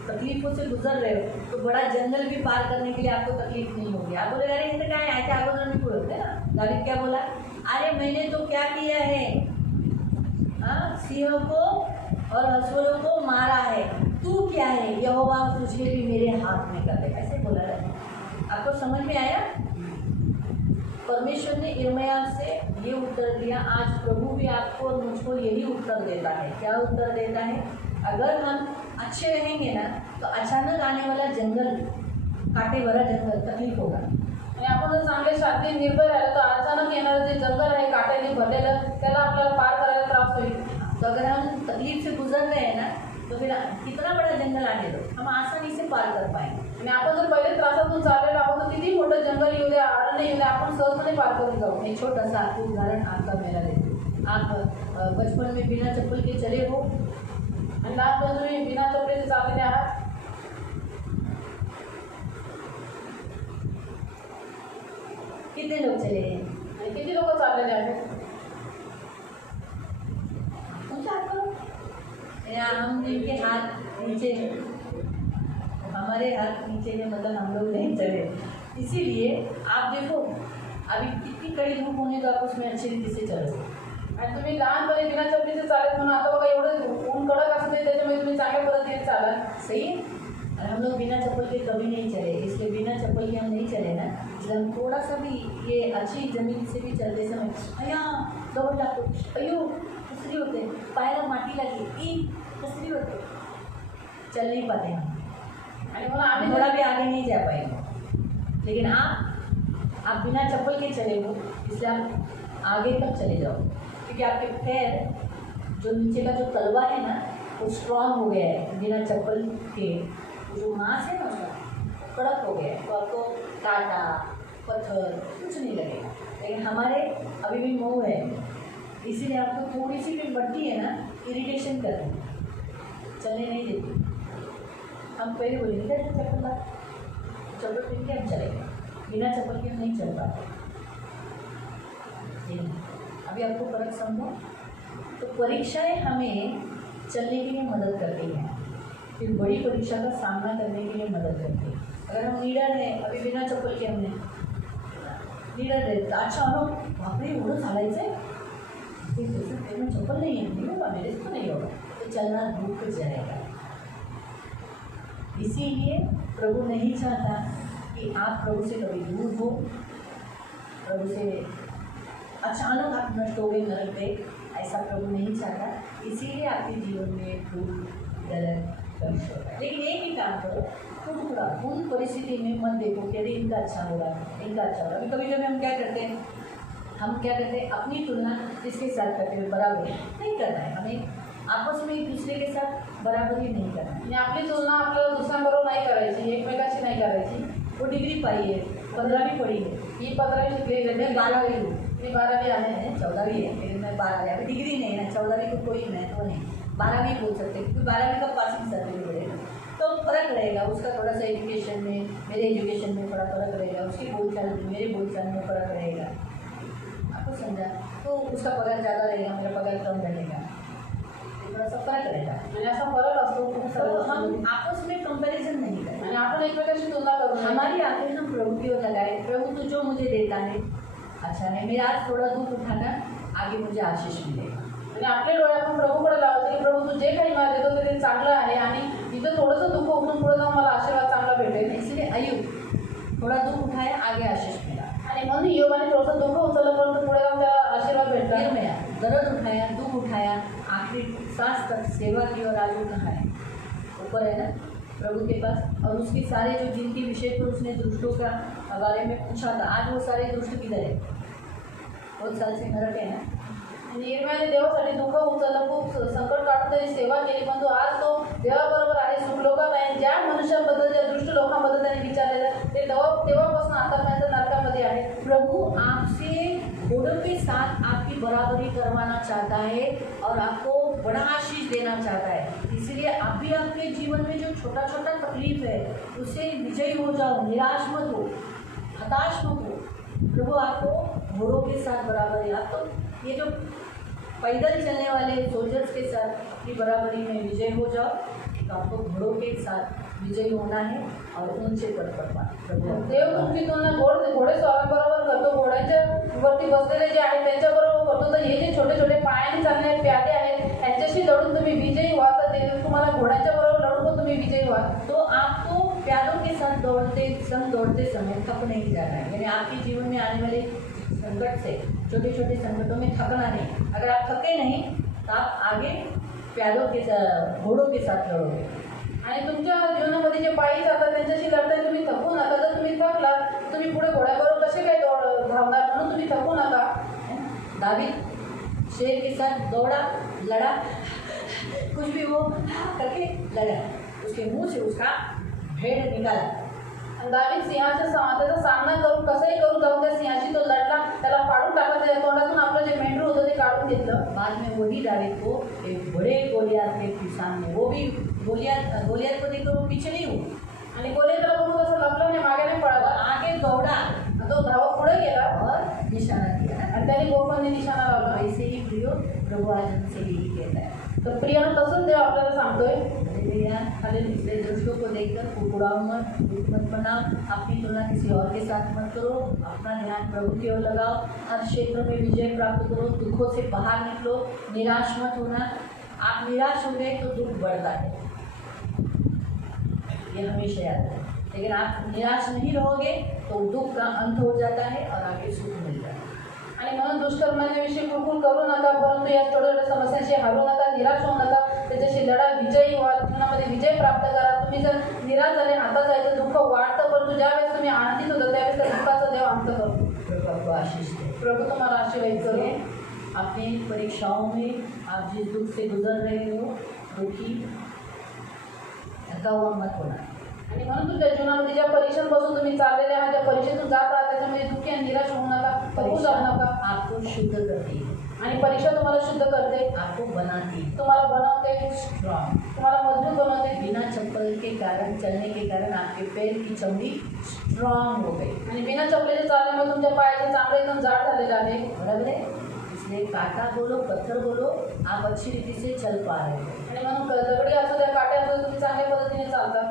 तकलीफों से गुजर रहे हो तो बड़ा जंगल भी पार करने के लिए आपको तकलीफ नहीं होगी। आप बोले अरे ये तो क्या है, ऐसे आगे नहीं बोलते ना। दावीद क्या बोला? अरे मैंने तो क्या किया है, हाँ सिंहों को और हंसुओं को मारा है, तू क्या है यहोवा तुझे भी मेरे हाथ में कर दे, ऐसे बोला है। आपको समझ में आया? परमेश्वर ने यिर्मयाह से ये उत्तर दिया। आज प्रभु भी आपको और मुझको यही उत्तर देता है। क्या उत्तर देता है? अगर हम अच्छे रहेंगे ना तो अचानक आने वाला जंगल, कांटे भरा जंगल तकलीफ होगा। आणि आपण जर चांगले शांती निर्भय राहिलो तर अचानक येणारं जे जंगल आहे काट्याने भरलेलं त्याला आपल्याला पार करायला त्रास होईल। तो अगर हम तकलीफ से गुजर रहे हैं ना तो फिर कितना बड़ा जंगल आने दो, हम आसानी से पार कर पाएंगे। आणि आपण जर पहिले त्रासातून चाललेलो आहोत तर किती मोठं जंगल येऊ द्या, अरण्य येऊ द्या, आपण सहजपणे पार करून जाऊ। एक छोटा सा आपको उदाहरण आपका मेरा लेते हूँ। आप बचपन में बिना चप्पल के चले हो आणि लहानपणी तुम्ही बिना चपलेचे चाललेले आहात। कितने लोग चले हैं? आणि किती लोक चाललेले आहेत? ऊंचा हाथ करो। या हम जिनके हाथ नीचे हैं, हमारे हाथ नीचे हैं मतलब हम लोग नहीं चले। इसीलिए आप देखो अभी कितनी कड़ी धूप होने तो आप उसमें अच्छी रीति से चलो। आणि तुम्ही लहानपणी बिना चपलीचे चालत म्हणून आता बघा एवढं ऊन कडक असते त्याच्यामुळे तुम्ही चांगल्या पद्धतीने चाला। सही है। और हम लोग बिना चप्पल के कभी नहीं चले, इसलिए बिना चप्पल के हम नहीं चले ना, इसलिए हम थोड़ा सा भी ये अच्छी जमीन से भी चलते समय अया दौड़ जातो, अयो कसरी होते, पायाला माटी लगी, कसरी होते, चल नहीं पाते हम। आणि म्हणून आम्ही थोड़ा भी आगे नहीं जा पाएंगे। लेकिन आप आप बिना चप्पल के चले हो, इसलिए आप आगे तक चले जाओ, क्योंकि आपके पैर जो नीचे का जो तलवा है ना वो स्ट्रांग हो गया है बिना चप्पल के। जो मांस है ना उसका कड़क हो गया है, तो आपको कांटा पत्थर कुछ नहीं लगेगा। लेकिन हमारे अभी भी मुँह है, इसीलिए आपको थोड़ी सी भी मट्टी है ना इरिटेशन कर रही है, चलने नहीं देती। हम पहले बोलेंगे क्या चप्पल ला, चप्पल पहन के हम चलेंगे, बिना चप्पल के हम नहीं चल पाते। अभी आपको फर्क समझो। तो परीक्षाएं हमें चलने के लिए मदद करती हैं, फिर बड़ी परीक्षा का सामना करने के लिए मदद करती है। अगर हम लीडर हैं, अभी बिना चप्पल के हमने लीडर है, अच्छा हम बापरे एवढं चालायचं आहे, में चप्पल नहीं है, नहीं होगा मेरे से तो नहीं होगा, तो चलना रुक जाएगा। इसीलिए प्रभु नहीं चाहता कि आप प्रभु से कभी दूर हो, प्रभु से अचानक आप नष्ट हो गए नरक पे, ऐसा प्रभु नहीं चाहता। इसीलिए आपके जीवन में दुख दर्द कष्ट होता है। लेकिन एक ही काम करो, थोड़ा उन परिस्थिति में मत देखो कि अरे इनका अच्छा होगा, इनका अच्छा होगा। अभी कभी कभी हम क्या करते हैं, अपनी तुलना इसके साथ करते हुए बराबरी नहीं करना है। हमें आपस में एक दूसरे के साथ बराबरी नहीं करना है। आणि आपली तुलना आपल्याला दुसऱ्यांबरोबर नाही करायची, एकमेकाशी नाही करायची। वो डिग्री पाई है, 15वीं पढ़ी है, ही 15वी शिकलेली आहे, मैं 12वीं हूँ, मी 12वी आहे, है 14वीं है, लेकिन मैं 12वीं, अभी डिग्री नहीं है ना, 14वीं को कोई महत्व नहीं, 12वीं बोल सकते क्योंकि 12वीं का पासिंग सर्टिफिकेट है, तो फर्क रहेगा उसका थोड़ा सा एजुकेशन में, मेरे एजुकेशन में थोड़ा फर्क रहेगा, उसकी बोलचाल में मेरे बोलचाल में फर्क रहेगा। आपको समझा? तो उसका पगार ज़्यादा रहेगा, मेरा पगार कम रहेगा, थोड़ा सा फर्क रहेगा। आणि असा फरक असतो खूप तो सारा। हम आपस में कंपैरिजन नहीं करें, आणि आपण एकमेकांशी तुलना करू नये। हमारी आंखें हम प्रभु की ओर लगाए, प्रभु तू जो मुझे देता है अच्छा है, मेरा आज थोड़ा दुख उठाना, आगे मुझे आशीष मिलेगा। आणि आपले डोळे आपण प्रभूकडे लावायचे की प्रभू तू जे काही मला देतो ते चांगलं आहे, आणि इथं थोडंसं दुःख उठून पुढे जाऊन मला आशीर्वाद चांगला भेटेल। इसलिए अयुब थोड़ा दुख उठाया, आगे आशीष मिला। आणि म्हणून योगाने थोडंसं दुःख उचललं, परंतु पुढे जाऊन त्याला आशीर्वाद भेटला। फिर मैं दर्द उठाया, दुख उठाया, आखिरी सांस तक सेवा की और आज वो कहाँ है? ऊपर है ना प्रभु के पास। और उसकी सारे जो जिनके विषय पर उसने दुष्टों का बारे में पूछा था, आज वो सारे दुष्ट किधर है? बहुत साल से नरक है ना। आणि यिर्मयाने देवासाठी दुःख उचललं, खूप संकट काढून त्याची सेवा केली, पण तो आज तो देवाबरोबर आहे, सुखलोकात आहे। ज्या मनुष्यांबद्दल, ज्या दुष्ट लोकांबद्दल त्याने विचारलेलं ते तेव्हापासून आतापर्यंत नरकामध्ये आहे। प्रभु आपसे घोड़ों के साथ आपकी बराबरी करवाना चाहता है और आपको बड़ा आशीष देना चाहता है। इसलिए आप भी आपके जीवन में जो छोटा छोटा तकलीफ है उससे विजयी हो जाओ, निराश मत हो, हताश मत हो। प्रभु आपको घोड़ों के साथ बराबरी, आप तो ये जो पैदल चलने वाले सोल्जर्स के साथ अपनी बराबरी में विजय हो जाओ, तो आपको घोड़ों के साथ विजयी होना है और ऊंचे पद पर प्रभु देव तुमची तुलना घोडेस्वारांबरोबर करतो, घोड्यांच्या वरती बसलेले जे आहेत त्यांच्याबरोबर करतो। तर हे जे छोटे छोटे पायाने चालणारे प्यादे आहेत त्यांच्याशी लढून तुम्ही विजयी व्हा, तर देव तुम्हाला घोड्यांच्या बरोबर लढून पण तुम्ही विजयी व्हा। तो आपको प्यादों के साथ दौड़ते समय थक नहीं जाना है। यानी आपके जीवन में आने वाले संकट से, छोटे छोटे संकटों में थकना नहीं। अगर आप थके नहीं तो आप आगे प्यादों के घोड़ों के साथ लड़ोगे। आणि तुमच्या जीवनामध्ये जे पायी जातात त्यांच्याशी लढताय तुम्ही थकू नका। जर तुम्ही थकला तुम्ही पुढे घोड्याबरोबर कसे काय धावणार, म्हणून तुम्ही थकू नका। दावीद शेर के साथ दौड़ा, लड़ा, कुछ भी वो करके लड़ा, उसके मुंह से उसका भेड़ निकाला। दावीद त्याचा सामना करून कसंही करून जाऊन त्या सिंहाशी तो लढला, त्याला फाडून टाकला, त्याच्या तोंडातून आपलं जे मेंढरू होतं ते काढून घेतलं। बाद में वही दावीद को एक बड़े गोलियत के सामने, वो भी गोलियत को देखकर वो पीछे नहीं हुआ आणि गोलियतला बघून असं लपलं नाही, मागे नाही पळाला, आगे दौड़ा तो धावत पुढे गेला और निशाना दिया। आणि त्याने गोफांनी निशाणा लावला। ऐसे ही प्रियो प्रभु आज हमसे यही कहता है। तर प्रियानं तसंच देव आपल्याला सांगतोय, खाली दूसरे दृष्टों को देखकर कुकुड़ाओ मत, दुख मत बनाओ, अपनी तुलना किसी और के साथ मत करो, अपना ध्यान प्रभु की ओर लगाओ, हर क्षेत्र में विजय प्राप्त करो, दुखों से बाहर निकलो, निराश मत होना। आप निराश हो गए तो दुख बढ़ता है, ये हमेशा याद है। लेकिन आप निराश नहीं रहोगे तो दुख का अंत हो जाता है और आगे सुख मिल जाता है। आणि म्हणून दुष्कर्मांविषयी कुरकुर करू नका, परंतु या छोट्या छोट्या समस्यांशी हारू नका, निराश होऊ नका, त्याच्याशी लढा, विजयी व्हा, जीवनामध्ये विजय प्राप्त करा। तुम्ही जर निराश झाले, आता जायचं दुःख वाढतं, परंतु ज्यावेळेस तुम्ही आनंदित होता त्यावेळेस त्या दुःखाचं देव शांत कर. प्रभु आपको आशीष दे. प्रभू तुम्हाला आशीर्वाद करो. इसलिए अपनी परीक्षाओं में आप जिस दुख से गुजर रहे हो, दुखी थका हुआ मत होना. आणि म्हणून तुमच्या जीवनामध्ये ज्या परीक्षांपासून तुम्ही चाललेले आहात, ज्या परीक्षेतून जात आहात, त्याच्यामध्ये दुःखी आणि निराश होऊ नका, थकू जाऊ नका. आपको शुद्ध करती है, आणि परीक्षा तुम्हाला शुद्ध करते, आपको बनाती है, तुम्हाला बनवते, स्ट्रॉन्ग. तुम्हाला मजबूत बनवते. बिना चप्पल के कारण, चलने के कारण आपके पैर की चमड़ी स्ट्रॉन्ग हो गई. आणि बिना चपलेचे चालण्यामुळे तुमच्या पायाचे चामडे एकदम जाड झालेले आहे. बराबर है. इसलिए कांटा बोलो, पत्थर बोलो, आप अच्छी रीति से चल पा रहे हो. आणि म्हणून दगडी असू द्या, काटे असू द्या, तुम्ही चांगल्या पद्धतीने चालता.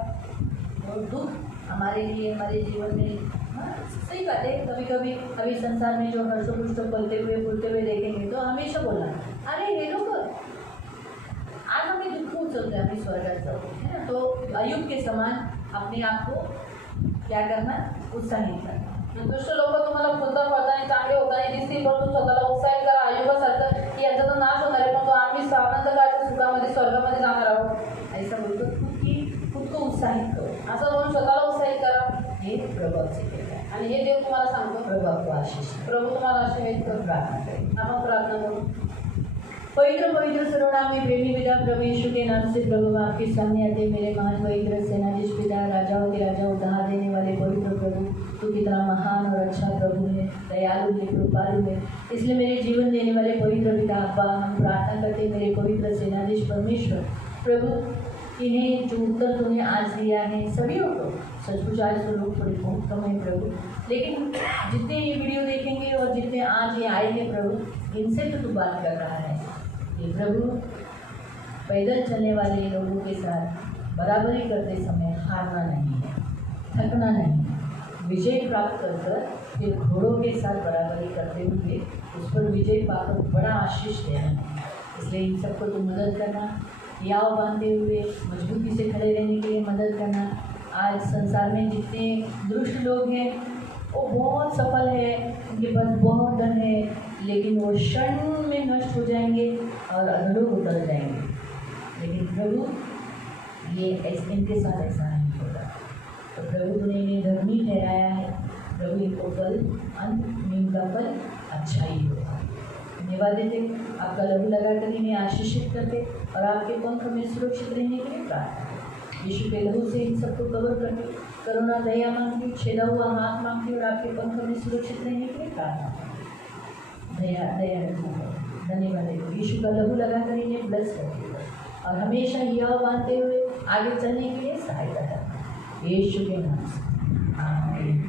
और दुख हमारे लिए, हमारे जीवन में, हाँ, सही बात है. कभी कभी अभी संसार में जो हर्षोपुष्ट पलते हुए बोलते हुए देखेंगे तो हमेशा बोलना, अरे हे लोग आज हमें दुख उचलते हैं, हमें स्वर्गात जाओ, है ना. तो अयुब के समान अपने आप को क्या करना, उत्साहित करना. दुष्ट लोक तुम्हाला फुलता फळताना चांगले होताना दिसतील, परंतु स्वतःला उत्साहित करा आयुबासारखं की यांचा तर नाश होणार आहे, पण तो आम्ही आनंदकाळच्या सुखामध्ये स्वर्गामध्ये जाणार आहोत. ऐसा बोलतो खुद को उत्साहित करो. असं म्हणून स्वतःला उत्साहित करा. हे प्रभु आपसे कहता है. आणि हे देव तुम्हाला सांगतो. प्रभु आपको आशीष दे. प्रभू तुम्हाला आशीर्वाद करो. प्रार्थना करें. आपण प्रार्थना करू. पवित्र पवित्र सर्वनामी प्रेमी पिता प्रभु यीशु के नाम से प्रभु आपके सामने आते मेरे महान पवित्र सेनाधीश पिता, राजाओं के राजा, उद्धार देने वाले पवित्र प्रभु, तू कितना महान और अच्छा प्रभु है, दयालु है, कृपालु है. इसलिए मेरे जीवन देने वाले पवित्र पिता अब्बा, हम प्रार्थना करते मेरे पवित्र सेनाधीश परमेश्वर प्रभु, इन्हें जो उत्तर तूने आज दिया है सभी को, सचमुच आज तो लोग थोड़े बहुत कम है प्रभु, लेकिन जितने ये वीडियो देखेंगे और जितने आज ये आए हैं प्रभु, इनसे तो तू बात कर रहा है. ये प्रभु पैदल चलने वाले लोगों के साथ बराबरी करते समय हारना नहीं है, थकना नहीं है, विजय प्राप्त कर कर फिर घोड़ों के साथ बराबरी करते हुए उस पर विजय पाकर बड़ा आशीष देना है. इसलिए इन सबको तो मदद करना, याव बांधते हुए मजबूती से खड़े रहने के लिए मदद करना. आज संसार में जितने दुष्ट लोग हैं वो बहुत सफल है, उनके पास बहुत धन है, लेकिन वो क्षण में नष्ट हो जाएंगे और अधलोक उतर जाएंगे. लेकिन प्रभु ये इनके साथ ऐसा नहीं होगा. तो प्रभु तूने इन्हें धर्मी ठहराया है. प्रभु इनको फल, अंत में इनका फल अच्छा ही होगा. धन्यवाद देते, आपका लहू लगाकर इन्हें आशीषित करते और आपके पंख में सुरक्षित रहने के लिए प्रार्थना करते. यीशु के लहू से इन सबको कवर करके करुणा दया मांगती, छेदा हुआ हाथ मांगती और आपके पंख में सुरक्षित रहने के लिए प्रार्थना करती. दया रखना. धन्यवाद देते, यीशु का लहू लगाकर इन्हें ब्लेस करते और हमेशा यह बांधते हुए आगे चलने के लिए सहायता करना. यीशु के नाम से आमीन.